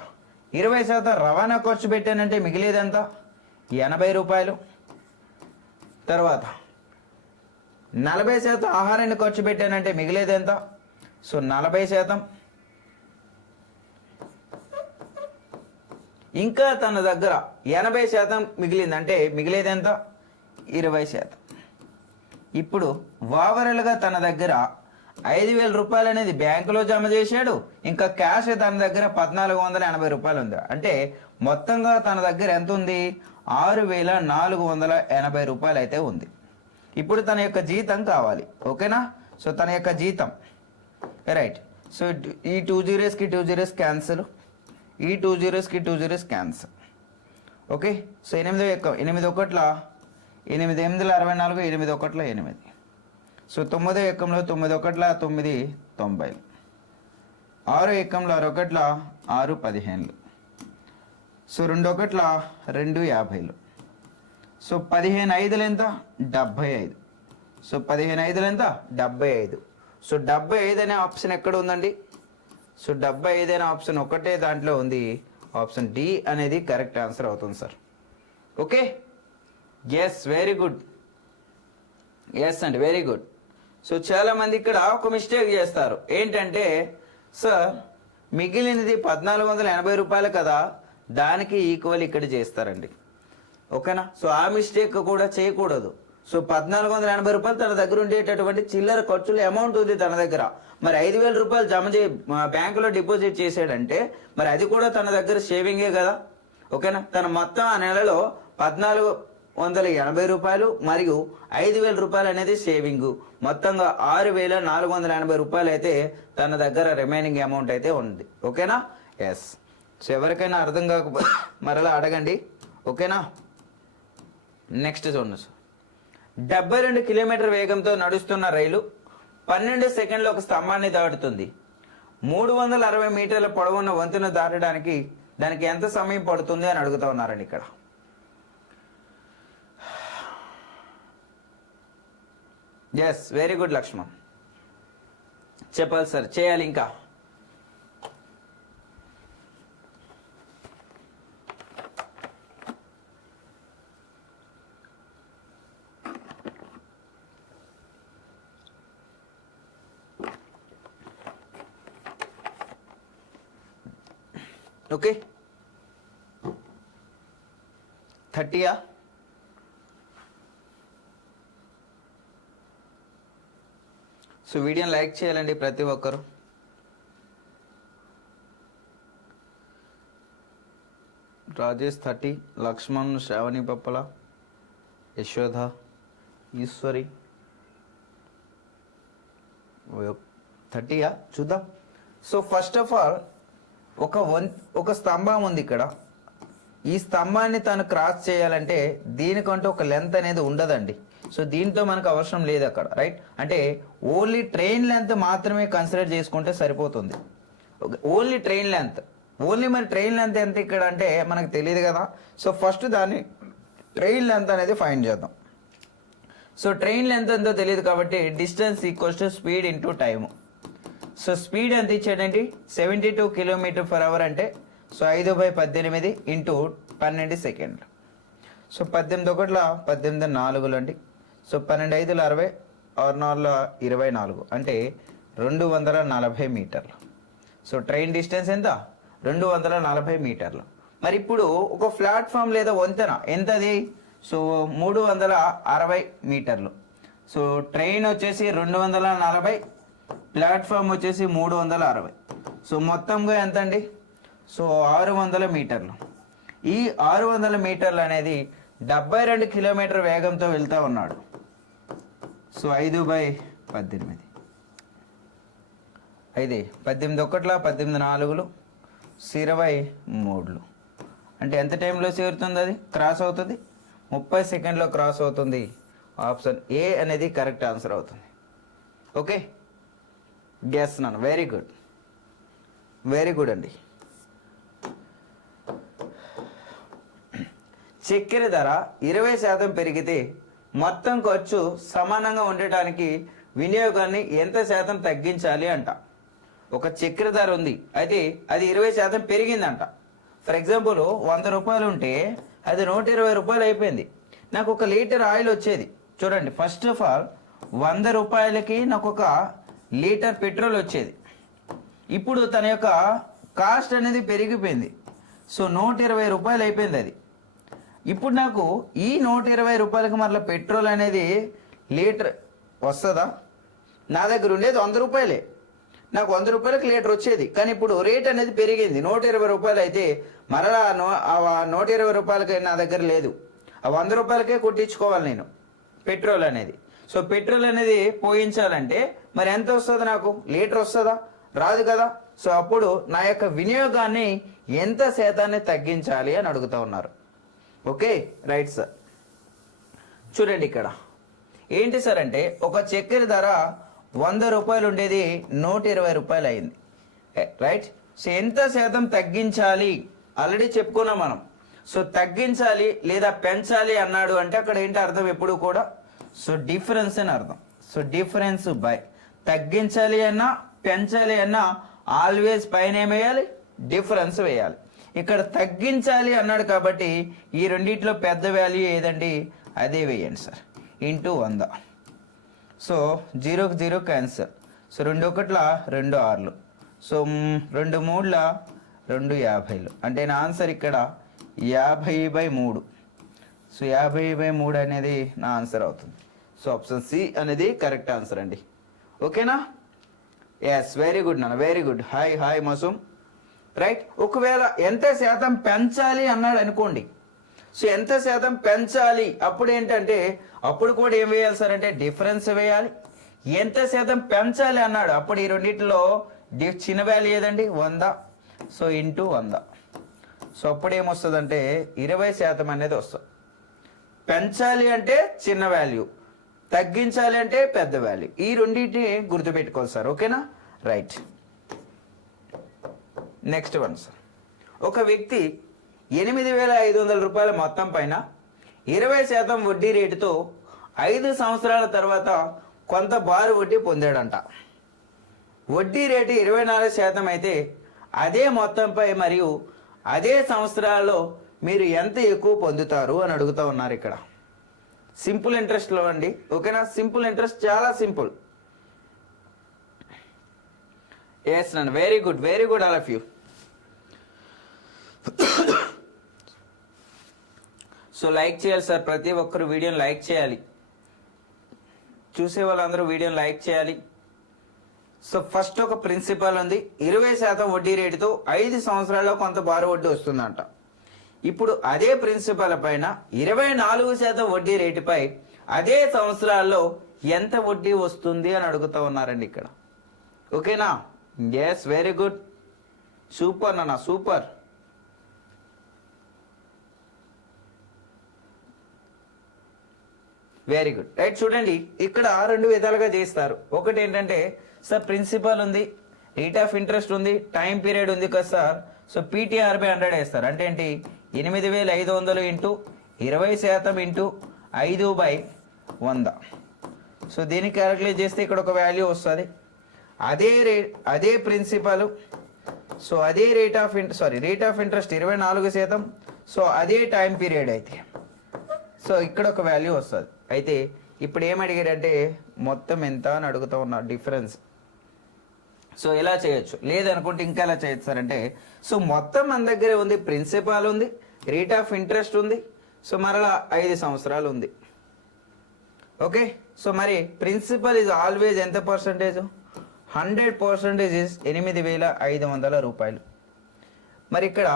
20% రవాణా ఖర్చు పెట్టానంటే మిగిలేది ఎంత? 80 రూపాయలు. తర్వాత 40% ఆహారాన్ని ఖర్చు పెట్టానంటే మిగిలేది ఎంత? సో 40%. ఇంకా తన దగ్గర 80% మిగిలింది, అంటే మిగిలేది ఎంత? 20%. ఇప్పుడు ఓవరాల్గా తన దగ్గర 5,000 రూపాయలు అనేది బ్యాంకులో జమ చేశాడు. ఇంకా క్యాష్ తన దగ్గర 1,480 రూపాయలు ఉంది. అంటే మొత్తంగా తన దగ్గర ఎంత ఉంది? 6,480 రూపాయలు అయితే ఉంది. ఇప్పుడు తన యొక్క జీతం కావాలి. ఓకేనా, సో తన యొక్క జీతం, రైట్. సో ఈ 2 జీరోస్కి 2 జీరోస్ క్యాన్సిల్, ఈ 2 జీరోస్కి 2 zeros cancel. Okay, so 8 1 8 8 64, 8 1 8. So 9 ఎక్కంలో 9 1 9 90, 6 ఎక్కంలో 6 1 6 15. So 2 1 2 50. So 15 5 ఎంత? 75. సో 15 5 ఎంత? 75. సో 75 అనే ఆప్షన్ ఎక్కడ ఉందండి? సో 75 అనే ఆప్షన్ ఒకటే దాంట్లో ఉంది. ఆప్షన్ డి అనేది కరెక్ట్ ఆన్సర్ అవుతుంది sir. Okay, yes, very good, yes అండి, వెరీ గుడ్. సో చాలామంది ఇక్కడ ఒక మిస్టేక్ చేస్తారు. ఏంటంటే, సార్ మిగిలినది 1,480 రూపాయలు కదా, దానికి ఈక్వల్ ఇక్కడ చేస్తారండి. ఓకేనా, సో ఆ మిస్టేక్ కూడా చేయకూడదు. సో 1,480 రూపాయలు తన దగ్గర ఉండేటటువంటి చిల్లర ఖర్చుల అమౌంట్ ఉంది తన దగ్గర. మరి 5,000 రూపాయలు జమ బ్యాంకులో డిపాజిట్ చేసాడంటే మరి అది కూడా తన దగ్గర సేవింగే కదా. ఓకేనా, తన మొత్తం ఆ నెలలో 1,480 రూపాయలు మరియు 5,000 రూపాయలు అనేది సేవింగ్, మొత్తంగా 6,480 రూపాయలు అయితే తన దగ్గర రిమైనింగ్ అమౌంట్ అయితే ఉంది. ఓకేనా, ఎస్. సో ఎవరికైనా అర్థం కాకపోతే మరలా అడగండి. ఓకేనా, నెక్స్ట్ చూడండి సార్. 72 కిలోమీటర్ వేగంతో నడుస్తున్న రైలు 12 సెకండ్లు ఒక స్తంభాన్ని దాటుతుంది. 360 మీటర్ల పొడవున్న వంతెన దాటడానికి దానికి ఎంత సమయం పడుతుంది అని అడుగుతా ఉన్నారండి ఇక్కడ. ఎస్, వెరీ గుడ్ లక్ష్మణ్, చెప్పాలి సార్, చేయాలి. ఇంకా ఓకే, 30యా? సో వీడియోని లైక్ చేయాలండి ప్రతి ఒక్కరు. రాజేష్ 30, లక్ష్మణ్, శ్రావణి పప్పల, యశోధ, ఈశ్వరి 30యా? చూద్దాం. సో ఫస్ట్ ఆఫ్ ఆల్ ఒక స్తంభం ఉంది ఇక్కడ. ఈ స్తంభాన్ని తను క్రాస్ చేయాలంటే దీనికంటూ ఒక లెంత్ అనేది ఉండదండి. సో దీంతో మనకు అవసరం లేదు అక్కడ, రైట్. అంటే ఓన్లీ ట్రైన్ లెంత్ మాత్రమే కన్సిడర్ చేసుకుంటే సరిపోతుంది. ఓన్లీ ట్రైన్ లెంత్, ఓన్లీ మరి ట్రైన్ లెంత్ ఎంత ఇక్కడ అంటే మనకు తెలియదు కదా. సో ఫస్ట్ దాన్ని ట్రైన్ లెంత్ అనేది ఫైండ్ చేద్దాం. సో ట్రైన్ లెంత్ ఎంతో తెలియదు కాబట్టి distance equals to speed into time. So speed ఎంత ఇచ్చాడండి 72 km/h అంటే సో 5/18 ఇంటూ 12 సెకండ్లు. సో 18 18 4 అండి. సో 12 5 60 6 4 24 అంటే 240 మీటర్లు. సో ట్రైన్ డిస్టెన్స్ ఎంత 240 మీటర్లు. మరి ఇప్పుడు ఒక ప్లాట్ఫామ్ లేదా వంతెన ఎంతది సో 360 మీటర్లు. సో ట్రైన్ వచ్చేసి 240, ప్లాట్ఫామ్ వచ్చేసి 360. సో మొత్తంగా ఎంత అండి సో 600 మీటర్లు. ఈ 600 మీటర్లు అనేది 72 కిలోమీటర్ వేగంతో వెళ్తూ ఉన్నాడు. సో 5/18 అయితే 18 1 18 4 23 అంటే ఎంత టైంలో చేరుతుంది, అది క్రాస్ అవుతుంది 30 సెకండ్లో క్రాస్ అవుతుంది. ఆప్షన్ ఏ అనేది కరెక్ట్ ఆన్సర్ అవుతుంది. ఓకే గెస్ నన్ను. వెరీ గుడ్, వెరీ గుడ్ అండి. చక్కెర ధర 20% పెరిగితే మొత్తం ఖర్చు సమానంగా ఉండటానికి వినియోగాన్ని ఎంత శాతం తగ్గించాలి అంట. ఒక చక్కెర ధర ఉంది, అయితే అది 20% పెరిగిందంట. ఫర్ ఎగ్జాంపుల్ 100 రూపాయలు ఉంటే అది 120 రూపాయలు అయిపోయింది. నాకు 1 లీటర్ ఆయిల్ వచ్చేది. చూడండి, ఫస్ట్ ఆఫ్ ఆల్ 100 రూపాయలకి నాకు 1 లీటర్ పెట్రోల్ వచ్చేది. ఇప్పుడు తన యొక్క కాస్ట్ అనేది పెరిగిపోయింది. సో 120 రూపాయలు అయిపోయింది అది. ఇప్పుడు నాకు ఈ 120 రూపాయలకి మరలా పెట్రోల్ అనేది లీటర్ వస్తుందా? నా దగ్గర ఉండేది 100 రూపాయలే, నాకు 100 రూపాయలకి లీటర్ వచ్చేది. కానీ ఇప్పుడు రేట్ అనేది పెరిగింది, 120 రూపాయలు అయితే మరలా 120 రూపాయలకి నా దగ్గర లేదు, ఆ 100 రూపాయలకే కొట్టించుకోవాలి నేను పెట్రోల్ అనేది. సో పెట్రోల్ అనేది పోయించాలంటే మరి ఎంత వస్తుంది, నాకు లీటర్ వస్తుందా? రాదు కదా. సో అప్పుడు నా యొక్క వినియోగాన్ని ఎంత శాతాన్ని తగ్గించాలి అని అడుగుతూ ఉన్నారు. Okay right sir. చూడండి ఇక్కడ ఏంటి సార్ అంటే ఒక చక్కెర ధర 100 రూపాయలు ఉండేది 120 రూపాయలు అయింది. రైట్. సో ఎంత శాతం తగ్గించాలి ఆల్రెడీ చెప్పుకున్నాం మనం. సో తగ్గించాలి లేదా పెంచాలి అన్నాడు అంటే అక్కడ ఏంటి అర్థం ఎప్పుడు కూడా సో డిఫరెన్స్ అని అర్థం. సో డిఫరెన్స్ బై తగ్గించాలి అన్నా పెంచాలి అన్నా ఆల్వేస్ పైన ఏమేయాలి డిఫరెన్స్ వేయాలి. ఇక్కడ తగ్గించాలి అన్నాడు కాబట్టి ఈ రెండిట్లో పెద్ద వాల్యూ ఏదండి అదే వేయండి సార్, ఇంటూ 100. సో 0కి 0 క్యాన్సల్. సో 2 1 2 6. సో 2 3 2 50. అంటే నా ఆన్సర్ ఇక్కడ 50/3. సో 50/3 అనేది నా ఆన్సర్ అవుతుంది. సో ఆప్షన్ సి అనేది కరెక్ట్ ఆన్సర్ అండి. ఓకేనా? ఎస్, వెరీ గుడ్ నాన్న, very good. Hi hi Masoom. Right. ఒకవేళ ఎంత శాతం పెంచాలి అన్నాడు అనుకోండి. సో ఎంత శాతం పెంచాలి అప్పుడు ఏంటంటే అప్పుడు కూడా ఏం వేయాలి సార్ అంటే డిఫరెన్స్ వేయాలి. ఎంత శాతం పెంచాలి అన్నాడు అప్పుడు ఈ రెండింటిలో చిన్న వాల్యూ ఏదండి 100. So into 100. సో అప్పుడు ఏమొస్తుంది 20% అనేది వస్తుంది. పెంచాలి అంటే చిన్న వాల్యూ, తగ్గించాలి అంటే పెద్ద వాల్యూ. ఈ రెండింటిని గుర్తుపెట్టుకోవాలి సార్. ఓకేనా? రైట్. Next one sir. ఒక వ్యక్తి 8,500 రూపాయల మొత్తం పైన 20% వడ్డీ రేటుతో 5 సంవత్సరాల తర్వాత కొంత బారు వడ్డీ పొందాడంట. వడ్డీ రేటు 24% అయితే అదే మొత్తంపై మరియు అదే సంవత్సరాల్లో మీరు ఎంత ఎక్కువ పొందుతారు అని అడుగుతూ ఉన్నారు ఇక్కడ. సింపుల్ ఇంట్రెస్ట్లో అండి. ఓకేనా? సింపుల్ ఇంట్రెస్ట్, చాలా సింపుల్. ఎస్ నన్ను. Very good, very good all of you. So like చేయాలి సార్, ప్రతి ఒక్కరు వీడియోని లైక్ చేయాలి. చూసే వాళ్ళందరూ వీడియోని లైక్ చేయాలి. సో ఫస్ట్ ఒక ప్రిన్సిపల్ ఉంది, 20% వడ్డీ రేటుతో 5 సంవత్సరాల్లో కొంత బారు వడ్డీ వస్తుందంట. ఇప్పుడు అదే ప్రిన్సిపల్ పైన 24% వడ్డీ రేటుపై అదే సంవత్సరాల్లో ఎంత వడ్డీ వస్తుంది అని అడుగుతూ ఉన్నారండి ఇక్కడ. ఓకేనా? ఎస్, వెరీ గుడ్, సూపర్ నాన్న, సూపర్. Very good. రైట్. చూడండి ఇక్కడ 2 విధాలుగా చేస్తారు. ఒకటి ఏంటంటే సార్ ప్రిన్సిపల్ ఉంది, రేట్ ఆఫ్ ఇంట్రెస్ట్ ఉంది, టైం పీరియడ్ ఉంది కదా సార్. సో PTRB 100 వేస్తారు. అంటే ఏంటి 8,500 ఇంటూ 20% ఇంటూ 5/100. సో దీన్ని క్యాలిక్యులేట్ చేస్తే ఇక్కడ ఒక వాల్యూ వస్తుంది. అదే ప్రిన్సిపల్. సో అదే రేట్ ఆఫ్ ఇంట్రెస్ట్ 24%. సో అదే టైం పీరియడ్ అయితే సో ఇక్కడ ఒక వాల్యూ వస్తుంది. అయితే ఇప్పుడు ఏం అడిగాడంటే మొత్తం ఎంత అని అడుగుతూ ఉన్నా డిఫరెన్స్. సో ఎలా చేయొచ్చు, లేదనుకుంటే ఇంకా ఎలా చేయొచ్చు సార్ అంటే, సో మొత్తం మన దగ్గరే ఉంది, ప్రిన్సిపాల్ ఉంది, రేట్ ఆఫ్ ఇంట్రెస్ట్ ఉంది, సో మరలా 5 సంవత్సరాలు ఉంది. ఓకే, సో మరి ప్రిన్సిపల్ ఈజ్ ఆల్వేజ్ ఎంత పర్సంటేజ్? 100% ఈజ్ 8,500 రూపాయలు. మరి ఇక్కడ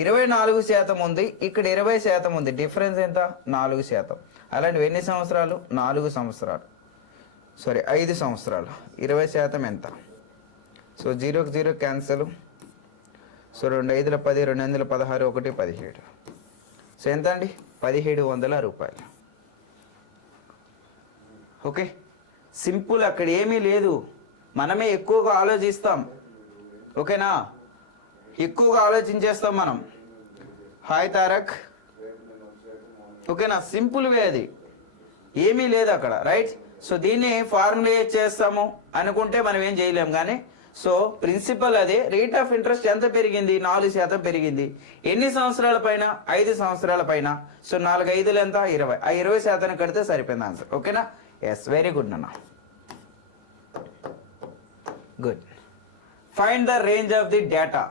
24% ఉంది, ఇక్కడ 20% ఉంది. డిఫరెన్స్ ఎంత? 4%. అలాంటివి ఎన్ని సంవత్సరాలు? 4 సంవత్సరాలు. 5 సంవత్సరాలు. 20% ఎంత? సో 0కి 0 క్యాన్సల్. సో 2 5 10, 2 8 16, 1 17. సో ఎంత అండి? 1,700 రూపాయలు. Okay, simple. అక్కడ ఏమీ లేదు, మనమే ఎక్కువగా ఆలోచిస్తాం. ఓకేనా, ఎక్కువగా ఆలోచించేస్తాం మనం. హాయ్ తారక్. ఓకేనా, సింపుల్ వే అది, ఏమీ లేదు అక్కడ. రైట్. సో దీన్ని ఫార్ములేట్ చేస్తాము అనుకుంటే మనం ఏం చేయలేం. కానీ సో ప్రిన్సిపల్ అదే, రేట్ ఆఫ్ ఇంట్రెస్ట్ ఎంత పెరిగింది? 4% పెరిగింది. ఎన్ని సంవత్సరాల పైన? 5 సంవత్సరాల పైన. సో 4 5 ఎంత? 20. ఆ 20% కడితే సరిపోయింది ఆన్సర్. ఓకేనా? ఎస్, వెరీ గుడ్ నాన్న. Good. Find the range of the data.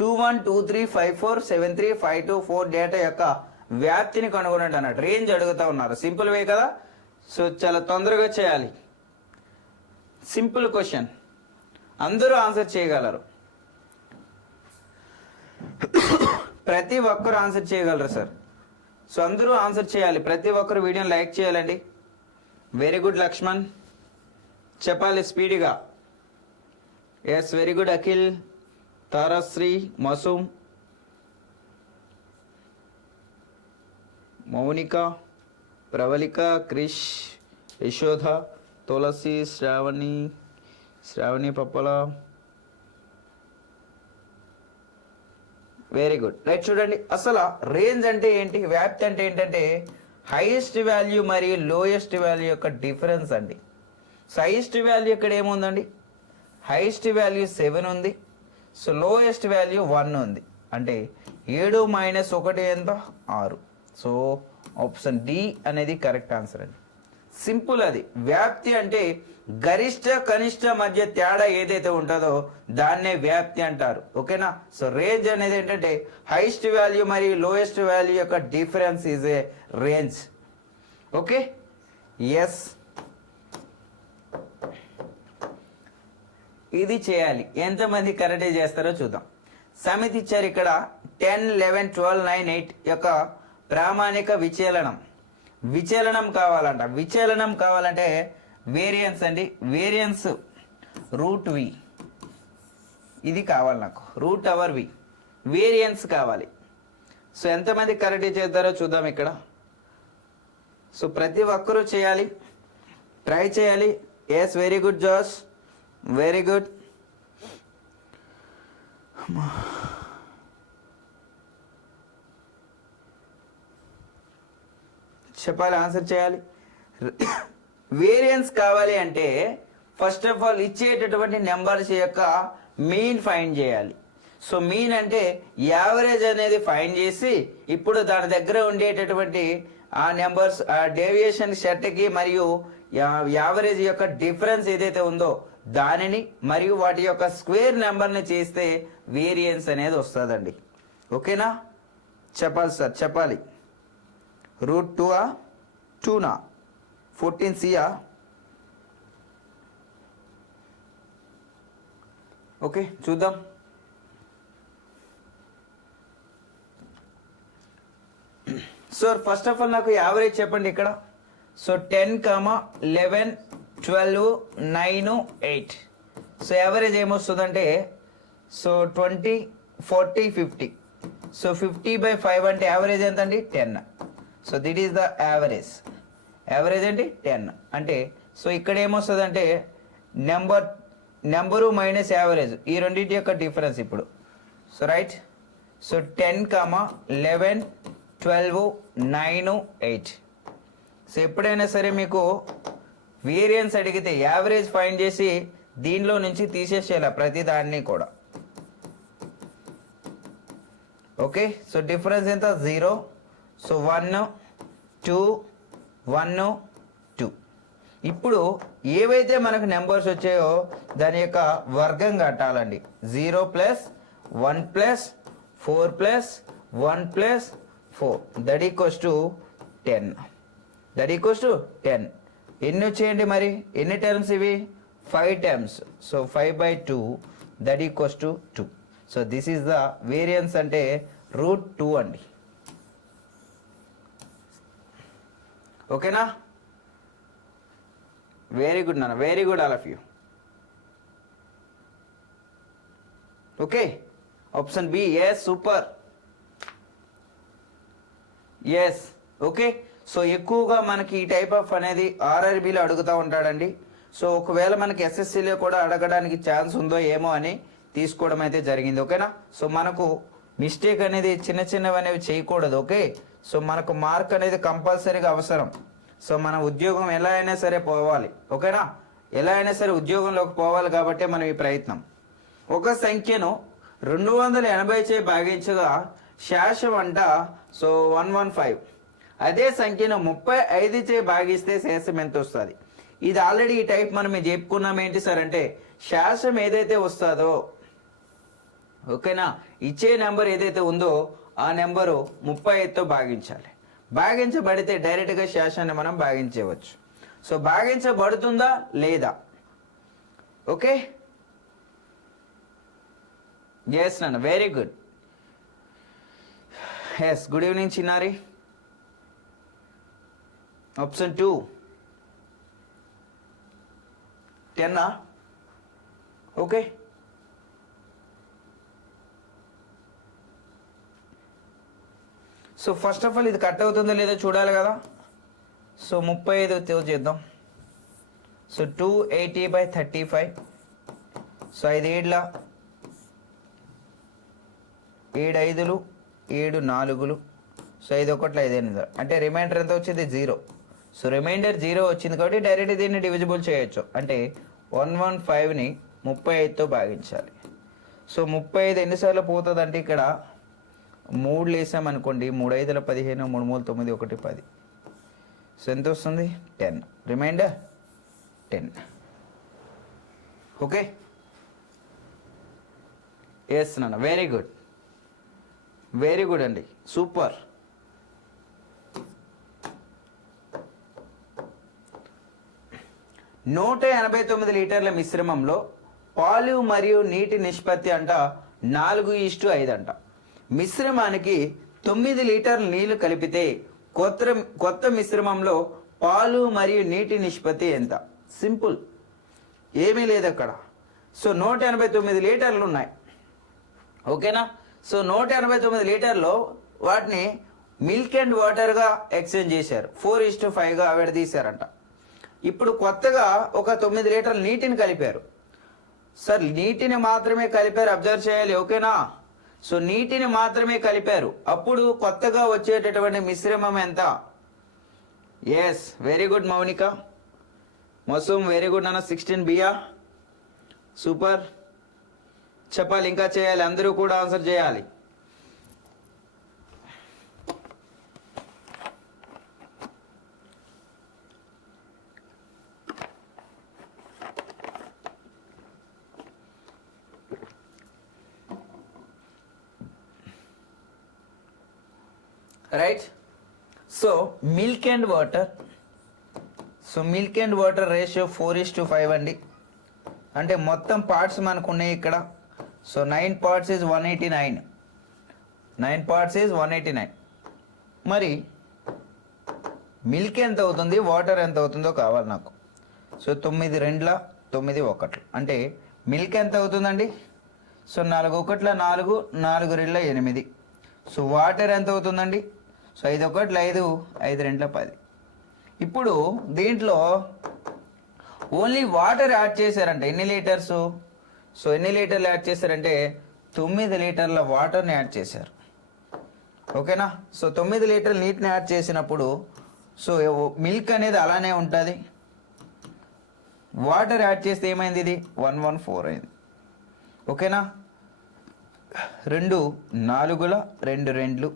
21 23 54 73 52 4 data యొక్క వ్యాప్తిని కనుగొనండి అన్నట్టు రేంజ్ అడుగుతా ఉన్నారు. సింపుల్ వే కదా, సో చాలా తొందరగా చేయాలి. సింపుల్ క్వశ్చన్, అందరూ ఆన్సర్ చేయగలరు. ప్రతి ఒక్కరు ఆన్సర్ చేయగలరు సార్. సో అందరూ ఆన్సర్ చేయాలి, ప్రతి ఒక్కరు వీడియోని లైక్ చేయాలండి. వెరీ గుడ్ లక్ష్మణ్, చెప్పాలి స్పీడ్గా. Yes, very good Akhil, Tarasri, Masoom, Mounika, Pravalika, Krish, Yashoda, Tulasi, Shravani Pappala. Very good. Right, చూడండి అసలు రేంజ్ అంటే ఏంటి, వ్యాప్తి అంటే ఏంటంటే హైయెస్ట్ వాల్యూ మరియు లోయెస్ట్ వాల్యూ యొక్క డిఫరెన్స్ అండి. సో హైయెస్ట్ వాల్యూ ఇక్కడ ఏముందండి? హైయెస్ట్ వాల్యూ 7 ఉంది. సో లోయెస్ట్ వాల్యూ 1 ఉంది. అంటే 7 - 1 ఎంత? 6. సో ఆప్షన్ డి అనేది కరెక్ట్ ఆన్సర్ అండి. సింపుల్. అది వ్యాప్తి అంటే గరిష్ట కనిష్ట మధ్య తేడా ఏదైతే ఉంటుందో దాన్నే వ్యాప్తి అంటారు. ఓకేనా? సో రేంజ్ అనేది ఏంటంటే హైయెస్ట్ వాల్యూ మరియు లోయెస్ట్ వాల్యూ యొక్క difference is a range. Okay, yes, ఇది చేయాలి. ఎంతమంది కరెక్ట్ చేస్తారో చూద్దాం. సమితి ఇచ్చారు ఇక్కడ 10 11 12 9 8 యొక్క ప్రామాణిక విచలనం కావాలంట. విచలనం కావాలంటే వేరియన్స్ అండి. వేరియన్స్ √v ఇది కావాలి నాకు, √v వేరియన్స్ కావాలి. సో ఎంతమంది కరెక్ట్ చేస్తారో చూద్దాం ఇక్కడ. సో ప్రతి ఒక్కరూ చేయాలి, ట్రై చేయాలి. Yes, very good Jose, very good. చెప్పాలి, ఆన్సర్ చేయాలి. వేరియన్స్ కావాలి అంటే ఫస్ట్ ఆఫ్ ఆల్ ఇచ్చేటటువంటి నెంబర్స్ యొక్క మీన్ ఫైండ్ చేయాలి. సో మీన్ అంటే యావరేజ్ అనేది ఫైండ్ చేసి ఇప్పుడు దాని దగ్గర ఉండేటటువంటి ఆ నెంబర్స్ ఆ డేవియేషన్ సెట్కి మరియు యావరేజ్ యొక్క డిఫరెన్స్ ఏదైతే ఉందో దానిని మరియు వాటి యొక్క స్క్వేర్ నెంబర్ని చేస్తే వేరియన్స్ అనేది వస్తుందండి. ఓకేనా? చెప్పాలి సార్, చెప్పాలి. √2 2 14C. ఓకే, చూద్దాం. సో ఫస్ట్ ఆఫ్ ఆల్ నాకు యావరేజ్ చెప్పండి ఇక్కడ. సో 10 11 12 9 8. సో యావరేజ్ ఏమొస్తుందంటే సో 20 40 50. సో 50/5 అంటే యావరేజ్ ఎంత అండి? 10. So that is the average. Average అంటే 10 అంటే సో ఇక్కడ ఏమొస్తుంది అంటే నెంబరు మైనస్ యావరేజ్, ఈ రెండింటి యొక్క డిఫరెన్స్ ఇప్పుడు. So right. సో 10 11 12, 9, 8. సో ఎప్పుడైనా సరే మీకు వేరియన్స్ అడిగితే యావరేజ్ ఫైండ్ చేసి దీనిలో నుంచి తీసేసేయాలి ప్రతి దాన్ని కూడా. ఓకే, సో డిఫరెన్స్ ఎంత? 0. సో 1, 2, 1, 2. ఇప్పుడు ఏవైతే మనకు నెంబర్స్ వచ్చాయో దాని యొక్క వర్గం కట్టాలండి. 0 plus 1 plus 4 plus 1 plus 4 that equals to 10. That equals to 10. ఎన్ని వచ్చేయండి మరి? ఎన్ని టర్మ్స్ ఇవి? 5 terms. So 5/2 that equals to 2. So this is the variance అంటే √2 అండి. ఓకేనా? వెరీ గుడ్ నాన్న, very good all of you. Okay, option B. Yes, super. Yes, okay. So ఎక్కువగా మనకి ఈ టైప్ ఆఫ్ అనేది ఆర్ఆర్బీలో అడుగుతూ ఉంటాడండి. సో ఒకవేళ మనకి ఎస్ఎస్సిలో కూడా అడగడానికి ఛాన్స్ ఉందో ఏమో అని తీసుకోవడం అయితే జరిగింది. ఓకేనా? సో మనకు మిస్టేక్ అనేది చిన్న చిన్నవి అనేవి చేయకూడదు. ఓకే, సో మనకు మార్క్ అనేది కంపల్సరీగా అవసరం. సో మన ఉద్యోగం ఎలా అయినా సరే పోవాలి. ఓకేనా? ఎలా అయినా సరే ఉద్యోగంలోకి పోవాలి కాబట్టి మనం ఈ ప్రయత్నం. ఒక సంఖ్యను 280 చే భాగించగా శేషం అంట. సో 115. అదే సంఖ్యను 35 చే భాగిస్తే శేషం ఎంత వస్తుంది? ఇది ఆల్రెడీ ఈ టైప్ మనం చెప్పుకున్నాం. ఏంటి సార్ అంటే శేషం ఏదైతే వస్తుందో, ఓకేనా, ఇచ్చే నెంబర్ ఏదైతే ఉందో ఆ నెంబరు 35తో భాగించాలి. భాగించబడితే డైరెక్ట్గా శేషాన్ని మనం భాగించవచ్చు. సో భాగించబడుతుందా లేదా? ఓకే, ఎస్ నాన్న, very good. Yes, good evening Chinnari. Option 2 10. Okay, so first of all ఇది కట్ అవుతుందో లేదో చూడాలి కదా. సో 35తో చేద్దాం. సో 280/35. సో 5 7 7 5 7 4. సో 5 1 5 8 అంటే రిమైండర్ ఎంత వచ్చింది? 0. సో రిమైండర్ 0 వచ్చింది కాబట్టి డైరెక్ట్ దీన్ని డివిజిబుల్ చేయొచ్చు. అంటే 115ని 35తో భాగించాలి. సో 35 ఎన్నిసార్లు పోతుంది అంటే ఇక్కడ 3 వేసామనుకోండి. 3 5 15, 3 3 9 1 10. సో ఎంత వస్తుంది? 10. రిమైండర్ 10. ఓకే, ఎస్ నాన్న, వెరీ గుడ్, వెరీ గుడ్ అండి, సూపర్. నూట 89 లీటర్ల మిశ్రమంలో పాలు మరియు నీటి నిష్పత్తి అంట 4:5 అంట. మిశ్రమానికి 9 లీటర్ల నీళ్లు కలిపితే కొత్త మిశ్రమంలో పాలు మరియు నీటి నిష్పత్తి ఎంత? సింపుల్, ఏమీ లేదు అక్కడ. సో 189 లీటర్లు ఉన్నాయి. ఓకేనా? సో 189 లీటర్లో వాటిని మిల్క్ అండ్ వాటర్గా ఎక్స్చేంజ్ చేశారు. 4:5గా విడదీశారంట. ఇప్పుడు కొత్తగా ఒక 9 లీటర్ల నీటిని కలిపారు. సార్ నీటిని మాత్రమే కలిపారు, అబ్జర్వ్ చేయాలి. ఓకేనా? సో నీటిని మాత్రమే కలిపారు. అప్పుడు కొత్తగా వచ్చేటటువంటి మిశ్రమం ఎంత? Yes, very good Mounika. Masoom, very good అన్న. 16 బియా, సూపర్. చెప్పాలి, ఇంకా చేయాలి, అందరూ కూడా ఆన్సర్ చేయాలి. Right. So milk and water, so milk and water ratio 4:5 అండి. అంటే మొత్తం పార్ట్స్ మనకు ఉన్నాయి ఇక్కడ. So 9 parts is 189. 9 parts is 189. మరి మిల్క్ ఎంత అవుతుంది, వాటర్ ఎంత అవుతుందో కావాలి నాకు. సో 9 2 9 1 అంటే మిల్క్ ఎంత అవుతుందండి? సో 4 1 4, 4 2 8. సో వాటర్ ఎంత అవుతుందండి? సో 5 1 5, 5 2 10. ఇప్పుడు దీంట్లో ఓన్లీ వాటర్ యాడ్ చేశారంట. ఎన్ని లీటర్స్? సో ఎన్ని లీటర్లు యాడ్ చేశారంటే 9 లీటర్ల వాటర్ని యాడ్ చేశారు. ఓకేనా. సో 9 లీటర్ల నీటిని యాడ్ చేసినప్పుడు సో మిల్క్ అనేది అలానే ఉంటుంది. వాటర్ యాడ్ చేస్తే ఏమైంది, ఇది 114 అయింది. ఓకేనా. 2 4 2 2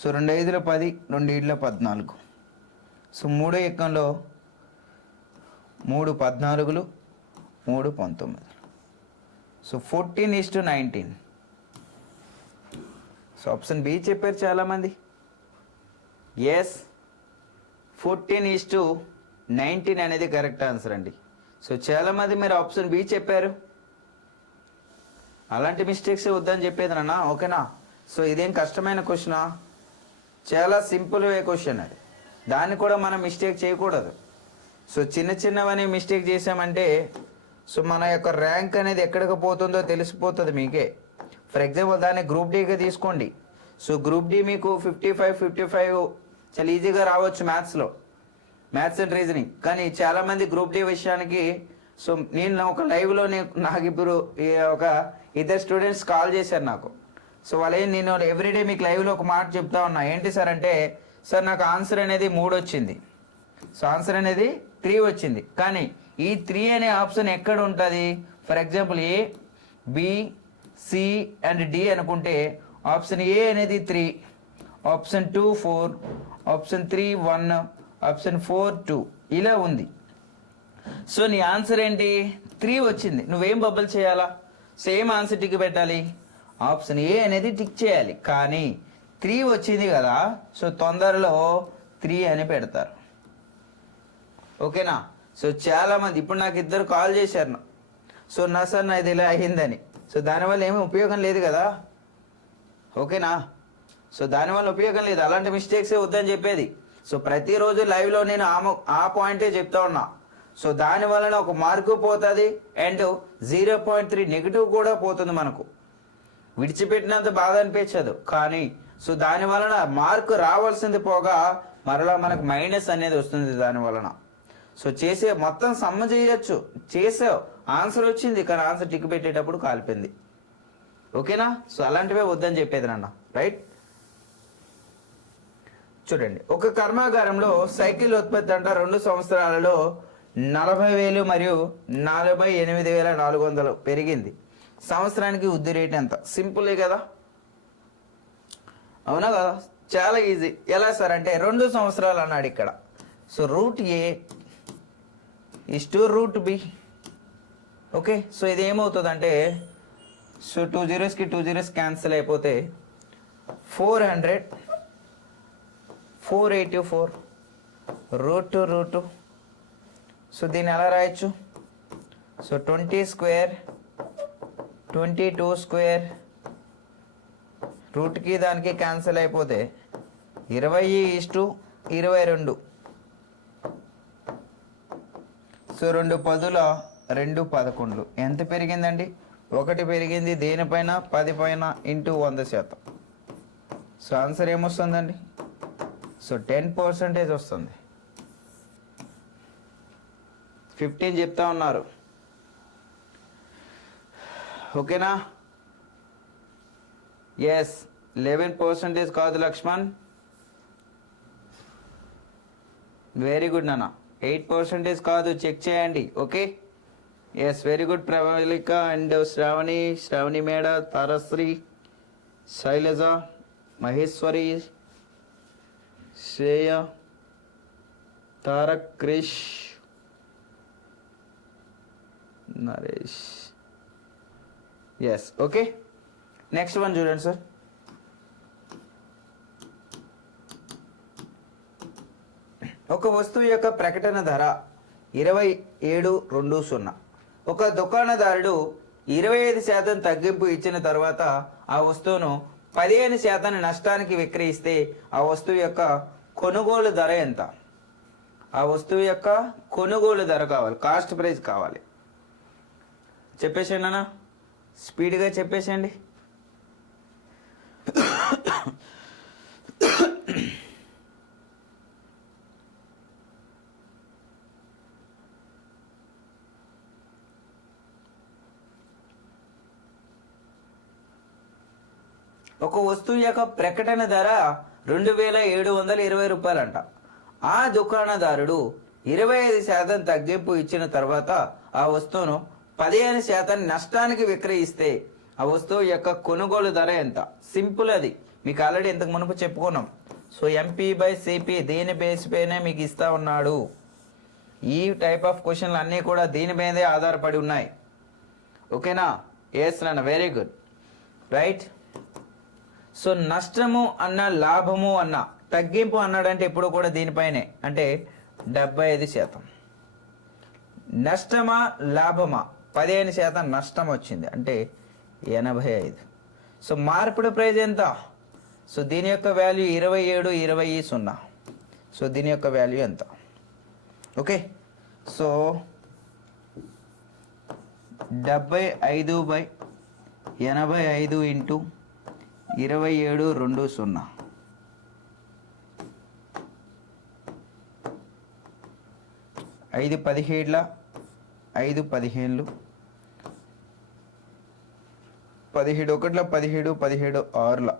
సో 2 5 10 2 7 14. సో 3 ఎక్కంలో 3 14 3 19. సో 14:19. సో ఆప్షన్ బి చెప్పారు చాలామంది. ఎస్, 14:19 అనేది కరెక్ట్ ఆన్సర్ అండి. సో చాలామంది మీరు ఆప్షన్ బి చెప్పారు. అలాంటి మిస్టేక్స్ వద్దని చెప్పేది నాన్న. ఓకేనా. సో ఇదేం కష్టమైన క్వశ్చనా, చాలా సింపుల్ వే క్వశ్చన్ అది. దాన్ని కూడా మనం మిస్టేక్ చేయకూడదు. సో చిన్నవని మిస్టేక్ చేసామంటే సో మన యొక్క ర్యాంక్ అనేది ఎక్కడికి పోతుందో తెలిసిపోతుంది మీకే. ఫర్ ఎగ్జాంపుల్ దాన్ని గ్రూప్ డీగా తీసుకోండి. సో గ్రూప్ డి మీకు 55 చాలా ఈజీగా రావచ్చు మ్యాథ్స్ అండ్ రీజనింగ్. కానీ చాలామంది గ్రూప్ డి విషయానికి సో నేను ఒక లైవ్లో నాకు ఇప్పుడు ఒక ఇద్దరు స్టూడెంట్స్ కాల్ చేశారు నాకు. సో నేను ఎవ్రీడే మీకు లైవ్లో ఒక మాట చెప్తా ఉన్నా. ఏంటి సార్ అంటే, సార్ నాకు ఆన్సర్ అనేది 3 వచ్చింది. సో ఆన్సర్ అనేది 3 వచ్చింది. కానీ ఈ 3 అనే ఆప్షన్ ఎక్కడ ఉంటుంది? For example A, B, C and D అనుకుంటే ఆప్షన్ ఏ అనేది 3, ఆప్షన్ 2 4, ఆప్షన్ 3 1, ఆప్షన్ 4 2 ఇలా ఉంది. సో నీ ఆన్సర్ ఏంటి? 3 వచ్చింది. నువ్వేం బబుల్ చేయాలా? సేమ్ ఆన్సర్ టిక్ పెట్టాలి. ఆప్షన్ ఏ అనేది టిక్ చేయాలి. కానీ 3 వచ్చింది కదా, సో తొందరలో 3 అని పెడతారు. ఓకేనా. సో చాలామంది ఇప్పుడు నాకు ఇద్దరు కాల్ చేశారు. సో సార్ నా ఇది ఇలా అయ్యిందని. సో దానివల్ల ఏమీ ఉపయోగం లేదు కదా. ఓకేనా. సో దానివల్ల ఉపయోగం లేదు. అలాంటి మిస్టేక్సే వద్దని చెప్పేది. సో ప్రతిరోజు లైవ్లో నేను ఆ పాయింటే చెప్తా ఉన్నా. సో దానివలన ఒక మార్కు పోతుంది అండ్ 0.3 నెగిటివ్ కూడా పోతుంది. మనకు విడిచిపెట్టినంత బాధ అనిపించదు. కానీ సో దాని వలన మార్కు రావాల్సింది పోగా మరలా మనకు మైనస్ అనేది వస్తుంది దానివలన. సో చేసే మొత్తం సమ్మ చేయొచ్చు, చేసావు ఆన్సర్ వచ్చింది కానీ ఆన్సర్ టిక్ పెట్టేటప్పుడు కాలిపోయింది. ఓకేనా. సో అలాంటివే వద్దని చెప్పేది నాన్న. రైట్. చూడండి, ఒక కర్మాగారంలో సైకిల్ ఉత్పత్తి అంట 2 సంవత్సరాలలో 40,000 మరియు 48,400 పెరిగింది. సంవత్సరానికి వృద్ధి రేట్ ఎంత? సింపులే కదా, అవునా కదా. చాలా ఈజీ. ఎలా సార్ అంటే 2 సంవత్సరాలు అన్నాడు ఇక్కడ. So root A is to root B. Okay. So ఇది ఏమవుతుంది అంటే, సో 2 zeros 2 zeros క్యాన్సిల్ అయిపోతే 400 484 రూట్. సో దీన్ని ఎలా రాయొచ్చు? సో 20 స్క్వేర్ 22 స్క్వేర్ రూట్కి దానికి క్యాన్సిల్ అయిపోతే 20:22. సో 2 10ల 2 11 ఎంత పెరిగిందండి? 1 పెరిగింది. దేనిపైన? 10 పైన ఇంటూ 100%. సో ఆన్సర్ ఏమొస్తుందండి? సో 10% వస్తుంది. 15 చెప్తా ఉన్నారు. ఓకేనా. ఎస్, 11% కాదు లక్ష్మణ్. వెరీ గుడ్ నాన్న. 8% కాదు, చెక్ చేయండి. Okay. Yes, very good. Pravallika and Sravani Meda, Tarasri, Sailaja, Maheshwari, Shreya, Tarak, Krish, Naresh. Yes. Okay. Next one చూడండి సార్. ఒక వస్తువు యొక్క ప్రకటన ధర 27.20. ఒక దుకాణదారుడు 25% తగ్గింపు ఇచ్చిన తర్వాత ఆ వస్తువును 15% నష్టానికి విక్రయిస్తే ఆ వస్తువు యొక్క కొనుగోలు ధర ఎంత? ఆ వస్తువు యొక్క కొనుగోలు ధర కావాలి, కాస్ట్ ప్రైస్ కావాలి. చెప్పేసండి అన్న, స్పీడ్గా చెప్పేసండి. ఒక వస్తువు యొక్క ప్రకటన ధర 2720 రూపాయలంట. ఆ దుకాణదారుడు 25% తగ్గింపు ఇచ్చిన తర్వాత ఆ వస్తువును 15% నష్టానికి విక్రయిస్తే ఆ వస్తువు యొక్క కొనుగోలు ధర ఎంత? సింపుల్, అది మీకు ఆల్రెడీ ఇంతకు మునుపు చెప్పుకున్నాం. సో MP/CP దీని బేస్ పైనే మీకు ఇస్తా ఉన్నాడు. ఈ టైప్ ఆఫ్ క్వశ్చన్లు అన్నీ కూడా దీని మీదే ఆధారపడి ఉన్నాయి. ఓకేనా? ఎస్ నాన్న, వెరీ గుడ్, రైట్. సో నష్టము అన్న లాభము అన్న తగ్గింపు అన్నాడంటే ఎప్పుడు కూడా దీనిపైనే, అంటే 75%. నష్టమా లాభమా? 15% నష్టం వచ్చింది అంటే 85. సో మార్పిడి ప్రైజ్ ఎంత? సో దీని యొక్క వాల్యూ 2720. సో దీని యొక్క వాల్యూ ఎంత? Okay, so 75/85 into 2720. 5 17 5 15 17 1 17 17 6.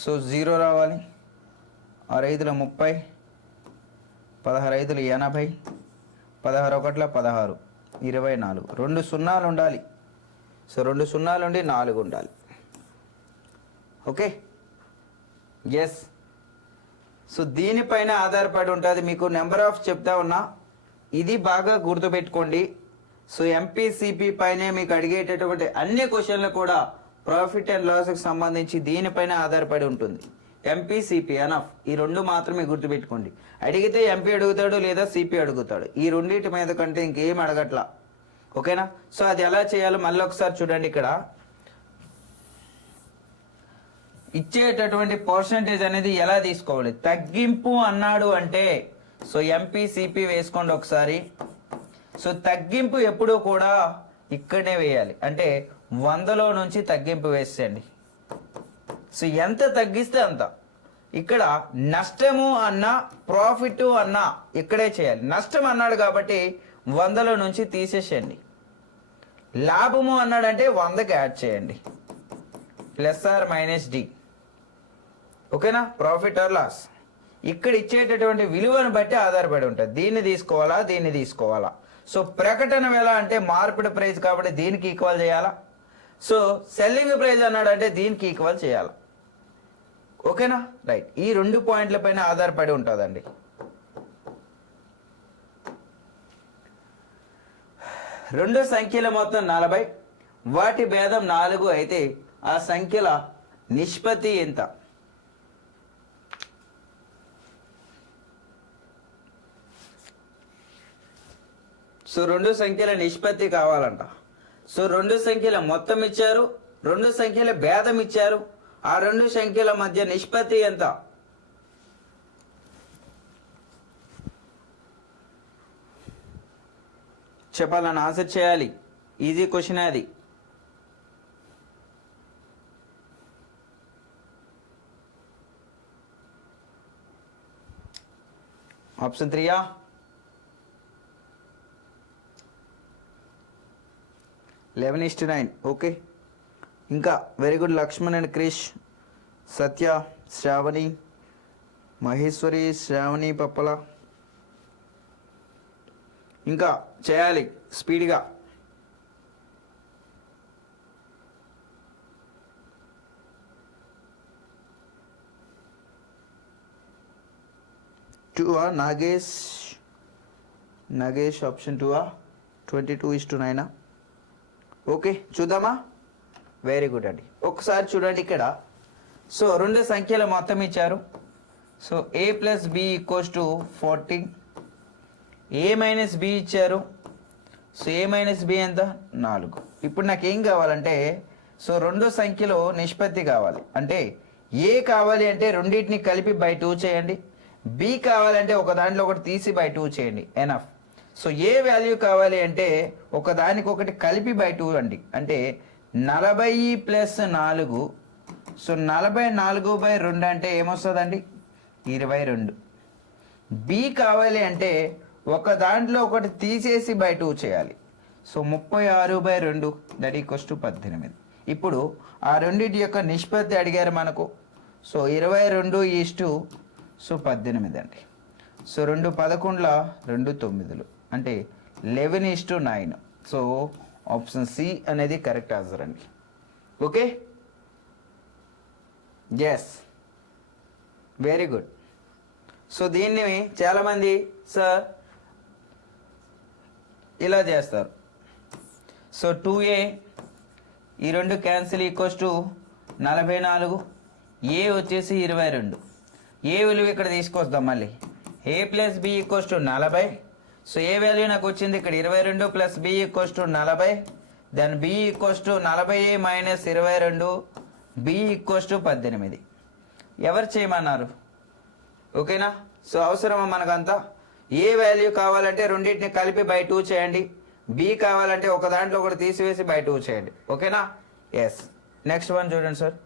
సో 0 రావాలి. 6 5 30, 16 5 80, 16 1 16, 24. 2 సున్నాలు ఉండాలి. సో 2 సున్నాలు ఉండి 4 ఉండాలి. Okay, yes. సో దీనిపైన ఆధారపడి ఉంటుంది. మీకు నెంబర్ ఆఫ్ చెప్తా ఉన్నా, ఇది బాగా గుర్తుపెట్టుకోండి. సో MPCP పైనే మీకు అడిగేటటువంటి అన్ని క్వశ్చన్లు కూడా ప్రాఫిట్ అండ్ లాస్కి సంబంధించి దీనిపైన ఆధారపడి ఉంటుంది. MPCP అనఫ్, ఈ రెండు మాత్రమే గుర్తుపెట్టుకోండి. అడిగితే MP అడుగుతాడు లేదా CP అడుగుతాడు. ఈ రెండింటి మీద కంటే ఇంకేం అడగట్లా. ఓకేనా? సో అది ఎలా చేయాలో మళ్ళీ ఒకసారి చూడండి. ఇక్కడ ఇచ్చేటటువంటి పర్సంటేజ్ అనేది ఎలా తీసుకోవాలి? తగ్గింపు అన్నాడు అంటే సో MPCP వేసుకోండి ఒకసారి. సో తగ్గింపు ఎప్పుడూ కూడా ఇక్కడనే వేయాలి, అంటే 100లో నుంచి తగ్గింపు వేసేయండి. సో ఎంత తగ్గిస్తే అంత. ఇక్కడ నష్టము అన్న ప్రాఫిట్ అన్న ఇక్కడే చేయాలి. నష్టం అన్నాడు కాబట్టి 100లో నుంచి తీసేసేయండి. లాభము అన్నాడంటే 100కి యాడ్ చేయండి, +or -D. ఓకేనా? ప్రాఫిట్ ఆర్ లాస్ ఇక్కడ ఇచ్చేటటువంటి విలువను బట్టి ఆధారపడి ఉంటుంది. దీన్ని తీసుకోవాలా, దీన్ని తీసుకోవాలా. సో ప్రకటన ఎలా అంటే మార్పిడి ప్రైస్ కాబట్టి దీనికి ఈక్వల్ చేయాలా. సో సెల్లింగ్ ప్రైస్ అన్నాడంటే దీనికి ఈక్వల్ చేయాలా. ఓకేనా? రైట్. ఈ 2 పాయింట్ల పైన ఆధారపడి ఉంటుందండి. రెండు సంఖ్యల మొత్తం 40, వాటి భేదం 4 అయితే ఆ సంఖ్యల నిష్పత్తి ఎంత? సో 2 సంఖ్యల నిష్పత్తి కావాలంట. సో 2 సంఖ్యల మొత్తం ఇచ్చారు, 2 సంఖ్యల భేదం ఇచ్చారు. ఆ 2 సంఖ్యల మధ్య నిష్పత్తి ఎంత? చెప్పాలని ఆన్సర్ చేయాలి. ఈజీ క్వశ్చన్ అది. ఆప్షన్ 3 11:9. ఓకే, ఇంకా very good. Lakshman and Krish, Satya, Sravani, Maheshwari, Sravani Pappala. ఇంకా చేయాలి స్పీడ్గా. నాగేష్ ఆప్షన్ 2 22:9. ఓకే, చూద్దామా? వెరీ గుడ్ అండి. ఒకసారి చూడండి ఇక్కడ. సో 2 సంఖ్యల మొత్తం ఇచ్చారు. So A + B = 14. A - B ఇచ్చారు. సో A - B ఎంత? 4. ఇప్పుడు నాకు ఏం కావాలంటే సో 2 సంఖ్యలో నిష్పత్తి కావాలి. అంటే A కావాలి అంటే రెండింటిని కలిపి /2 చేయండి. B కావాలంటే ఒక దాంట్లో ఒకటి తీసి /2 చేయండి. ఎనఫ్. సో ఏ వాల్యూ కావాలి అంటే ఒకదానికొకటి కలిపి /2 అండి. అంటే 40 + 4. సో 44/2 అంటే ఏమొస్తుందండి? 22. బి కావాలి అంటే ఒక దాంట్లో ఒకటి తీసేసి /2 చేయాలి. So 36/2 that = 18. ఇప్పుడు ఆ రెండింటి యొక్క నిష్పత్తి అడిగారు మనకు. సో 22 సో 18 అండి. సో 2 11ల 2 9లు అంటే 11:9. సో ఆప్షన్ సి అనేది కరెక్ట్ ఆన్సర్ అండి. Okay, yes, very good. So దీన్ని చాలామంది సార్ ఇలా చేస్తారు. సో 2a ఈ 2 క్యాన్సిల్ ఈక్వల్స్ టు 44, ఏ వచ్చేసి 22. ఏ విలువ ఇక్కడ తీసుకొస్తాం మళ్ళీ. a plus B equals to 40. So A value నాకు వచ్చింది ఇక్కడ 22 plus B equals to 40. Then B equals to 40a minus 22, B equals to 18. ఎవరు చేయమన్నారు? ఓకేనా? సో అవసరమా మనకంతా? ఏ వాల్యూ కావాలంటే రెండింటిని కలిపి బై 2 చేయండి, బి కావాలంటే ఒక దాంట్లో ఒకటి తీసివేసి బై 2 చేయండి. ఓకేనా? ఎస్. నెక్స్ట్ వన్ చూడండి సార్.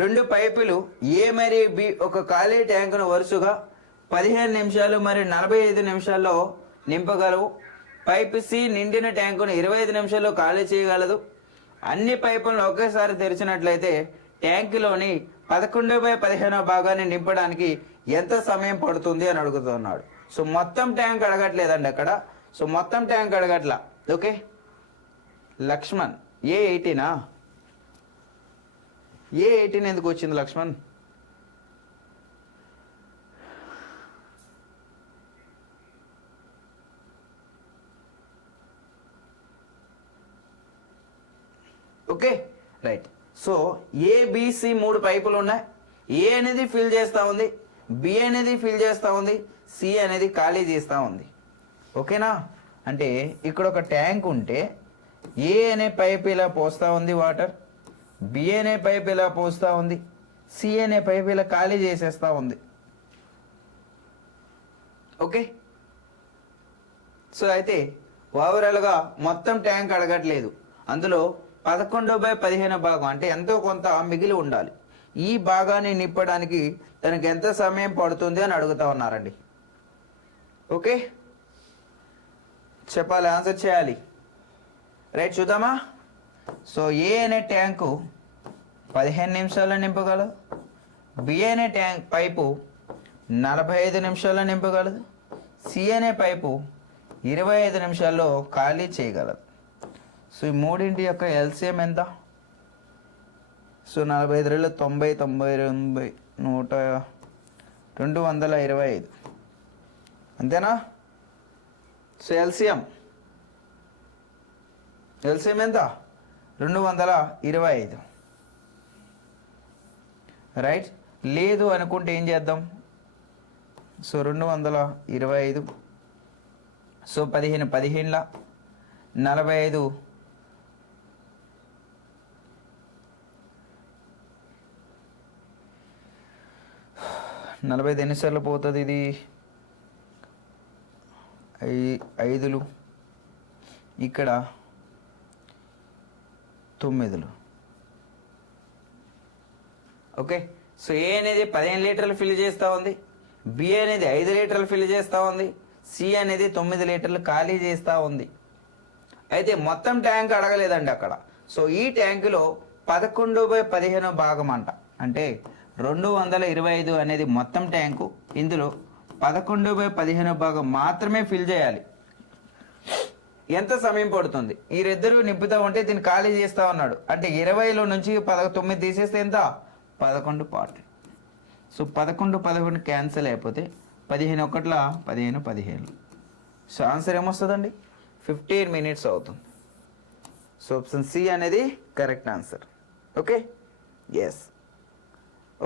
2 పైపులు ఏ మరియు బి ఒక ఖాళీ ట్యాంకును వరుసగా 15 నిమిషాలు మరియు 45 నిమిషాల్లో నింపగలవు. పైపు సి నిండిన ట్యాంకును 25 నిమిషాల్లో ఖాళీ చేయగలదు. అన్ని పైపులను ఒకేసారి తెరిచినట్లయితే ట్యాంకులోని 11/15 భాగాన్ని నింపడానికి ఎంత సమయం పడుతుంది అని అడుగుతున్నాడు. సో మొత్తం ట్యాంక్ అడగట్లేదండి అక్కడ. సో మొత్తం tank అడగట్లా. Okay, Laxman A18 A18 ఎందుకు వచ్చింది Lakshman? Okay, right. So ABC 3 పైపులు ఉన్నాయి. ఏ అనేది ఫిల్ చేస్తూ ఉంది, బి అనేది ఫిల్ చేస్తూ ఉంది, సి అనేది ఖాళీ చేస్తూ ఉంది. ఓకేనా? అంటే ఇక్కడ ఒక ట్యాంక్ ఉంటే ఏ అనే పైప్ ఇలా పోస్తూ ఉంది వాటర్, బి అనే పైప్ ఇలా పోస్తూ ఉంది, సి అనే పైప్ ఇలా ఖాళీ చేసేస్తూ ఉంది. ఓకే, సో అయితే ఓవరాల్గా మొత్తం ట్యాంక్ అడగట్లేదు. అందులో 11/15 భాగం అంటే ఎంతో కొంత మిగిలి ఉండాలి. ఈ భాగాన్ని నింపడానికి తనకి ఎంత సమయం పడుతుంది అని అడుగుతా ఉన్నారండి. ఓకే, చెప్పాలి, ఆన్సర్ చేయాలి. రైట్, చూద్దామా? సో ఏ అనే ట్యాంకు 15 నిమిషాల్లో నింపగలదు, బి అనే ట్యాంక్ పైపు 45 నిమిషాల్లో నింపగలదు, సి అనే పైపు 25 నిమిషాల్లో ఖాళీ చేయగలదు. సో ఈ మూడింటి యొక్క ఎల్సిఎం ఎంత? సో 45 90 90 100 225 అంతేనా? సో ఎల్సిఎం ఎంత? 225. రైట్. లేదు అనుకుంటే ఏం చేద్దాం? సో 225 సో 15 15ల 45 45 ఎన్నిసార్లు పోతుంది ఇది? 5లు, ఇక్కడ 9లు. ఓకే, సో ఏ అనేది 15 లీటర్లు ఫిల్ చేస్తూ ఉంది, బి అనేది 5 లీటర్లు ఫిల్ చేస్తూ ఉంది, సి అనేది 9 లీటర్లు ఖాళీ చేస్తూ ఉంది. అయితే మొత్తం ట్యాంక్ అడగలేదండి అక్కడ. సో ఈ ట్యాంకులో 11/15 భాగం అంట, అంటే 225 అనేది మొత్తం ట్యాంకు. ఇందులో 11/15 భాగం మాత్రమే ఫిల్ చేయాలి. ఎంత సమయం పడుతుంది? ఈ ఇద్దరు నింపుతా ఉంటే దీన్ని ఖాళీ చేస్తూ ఉన్నాడు. అంటే 20లో నుంచి 9 తీసేస్తే ఎంత? 11 పార్ట్. సో 11 11 క్యాన్సిల్ అయిపోతే 15 1ల 15 15. సో ఆన్సర్ ఏమొస్తుందండి? 15 మినిట్స్ అవుతుంది. సో ఆప్షన్ సి అనేది కరెక్ట్ ఆన్సర్. Okay, yes.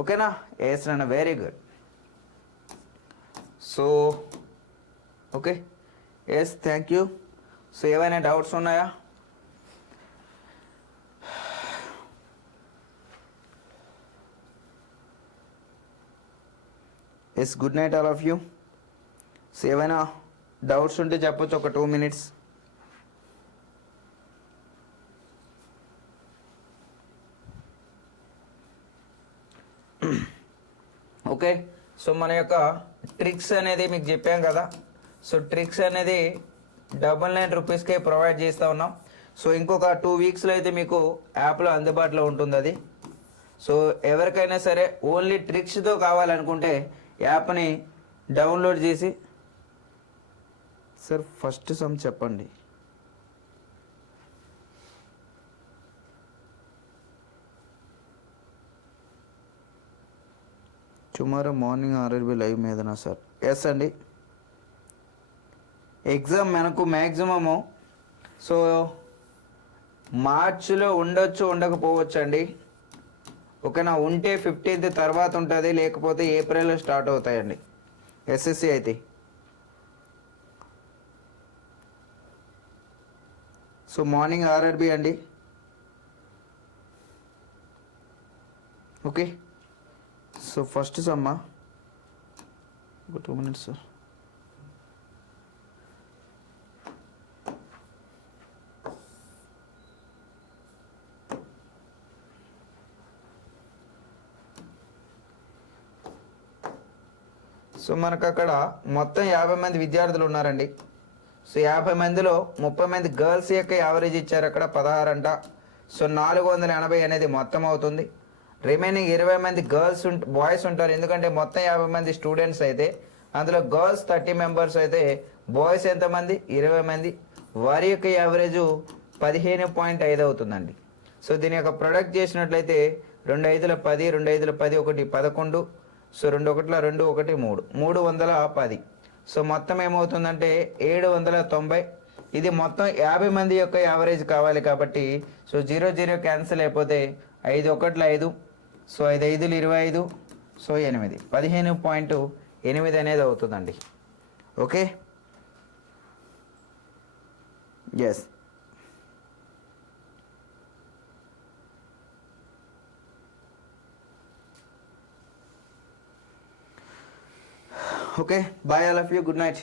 ఓకేనా? ఎస్ నాన్న, very good. So okay, yes, thank you. So ఏమైనా డౌట్స్ ఉన్నాయా? Yes, good night all of you. So ఏమైనా డౌట్స్ ఉంటే చెప్పొచ్చు, ఒక 2 minutes. ఓకే, సో మన యొక్క ట్రిక్స్ అనేది మీకు చెప్పాం కదా. సో ట్రిక్స్ అనేది 99 రూపీస్కే ప్రొవైడ్ చేస్తూ ఉన్నాం. సో ఇంకొక 2 వీక్స్లో అయితే మీకు యాప్లో అందుబాటులో ఉంటుంది అది. సో ఎవరికైనా సరే ఓన్లీ ట్రిక్స్తో కావాలనుకుంటే యాప్ని డౌన్లోడ్ చేసి సార్ ఫస్ట్ సమ్ చెప్పండి. టుమారో మార్నింగ్ ఆర్ఆర్బి లైవ్ మీదనా సార్? ఎస్ అండి. ఎగ్జామ్ మనకు మ్యాక్సిమము సో మార్చిలో ఉండొచ్చు, ఉండకపోవచ్చు అండి. ఓకేనా? ఉంటే 15th తర్వాత ఉంటుంది, లేకపోతే ఏప్రిల్లో స్టార్ట్ అవుతాయండి ఎస్ఎస్సి అయితే. సో మార్నింగ్ ఆర్ఆర్బి అండి. ఓకే, సో ఫస్ట్ సమ్మా ఒక 2 minutes సార్. సో మనకు అక్కడ మొత్తం 50 మంది విద్యార్థులు ఉన్నారండి. సో 50 మందిలో 30 మంది గర్ల్స్ యొక్క యావరేజ్ ఇచ్చారు అక్కడ 16 అంట. సో 480 అనేది మొత్తం అవుతుంది. రిమైనింగ్ 20 మంది గర్ల్స్ బాయ్స్ ఉంటారు, ఎందుకంటే మొత్తం 50 మంది స్టూడెంట్స్ అయితే అందులో గర్ల్స్ 30 మెంబర్స్ అయితే బాయ్స్ ఎంతమంది? 20 మంది. వారి యొక్క యావరేజ్ 15.5 అవుతుందండి. సో దీని యొక్క ప్రొడక్ట్ చేసినట్లయితే 2 5 10, 2 5 10, 1 11, సో 2 1 2 1 3, 310. సో మొత్తం ఏమవుతుందంటే 790. ఇది మొత్తం 50 మంది యొక్క యావరేజ్ కావాలి కాబట్టి సో 0 0 క్యాన్సిల్ అయిపోతే 5 1 5, సో 5 5 25, సో 8, 15.8 అనేది అవుతుందండి. Okay, yes. Okay, bye all of you, good night.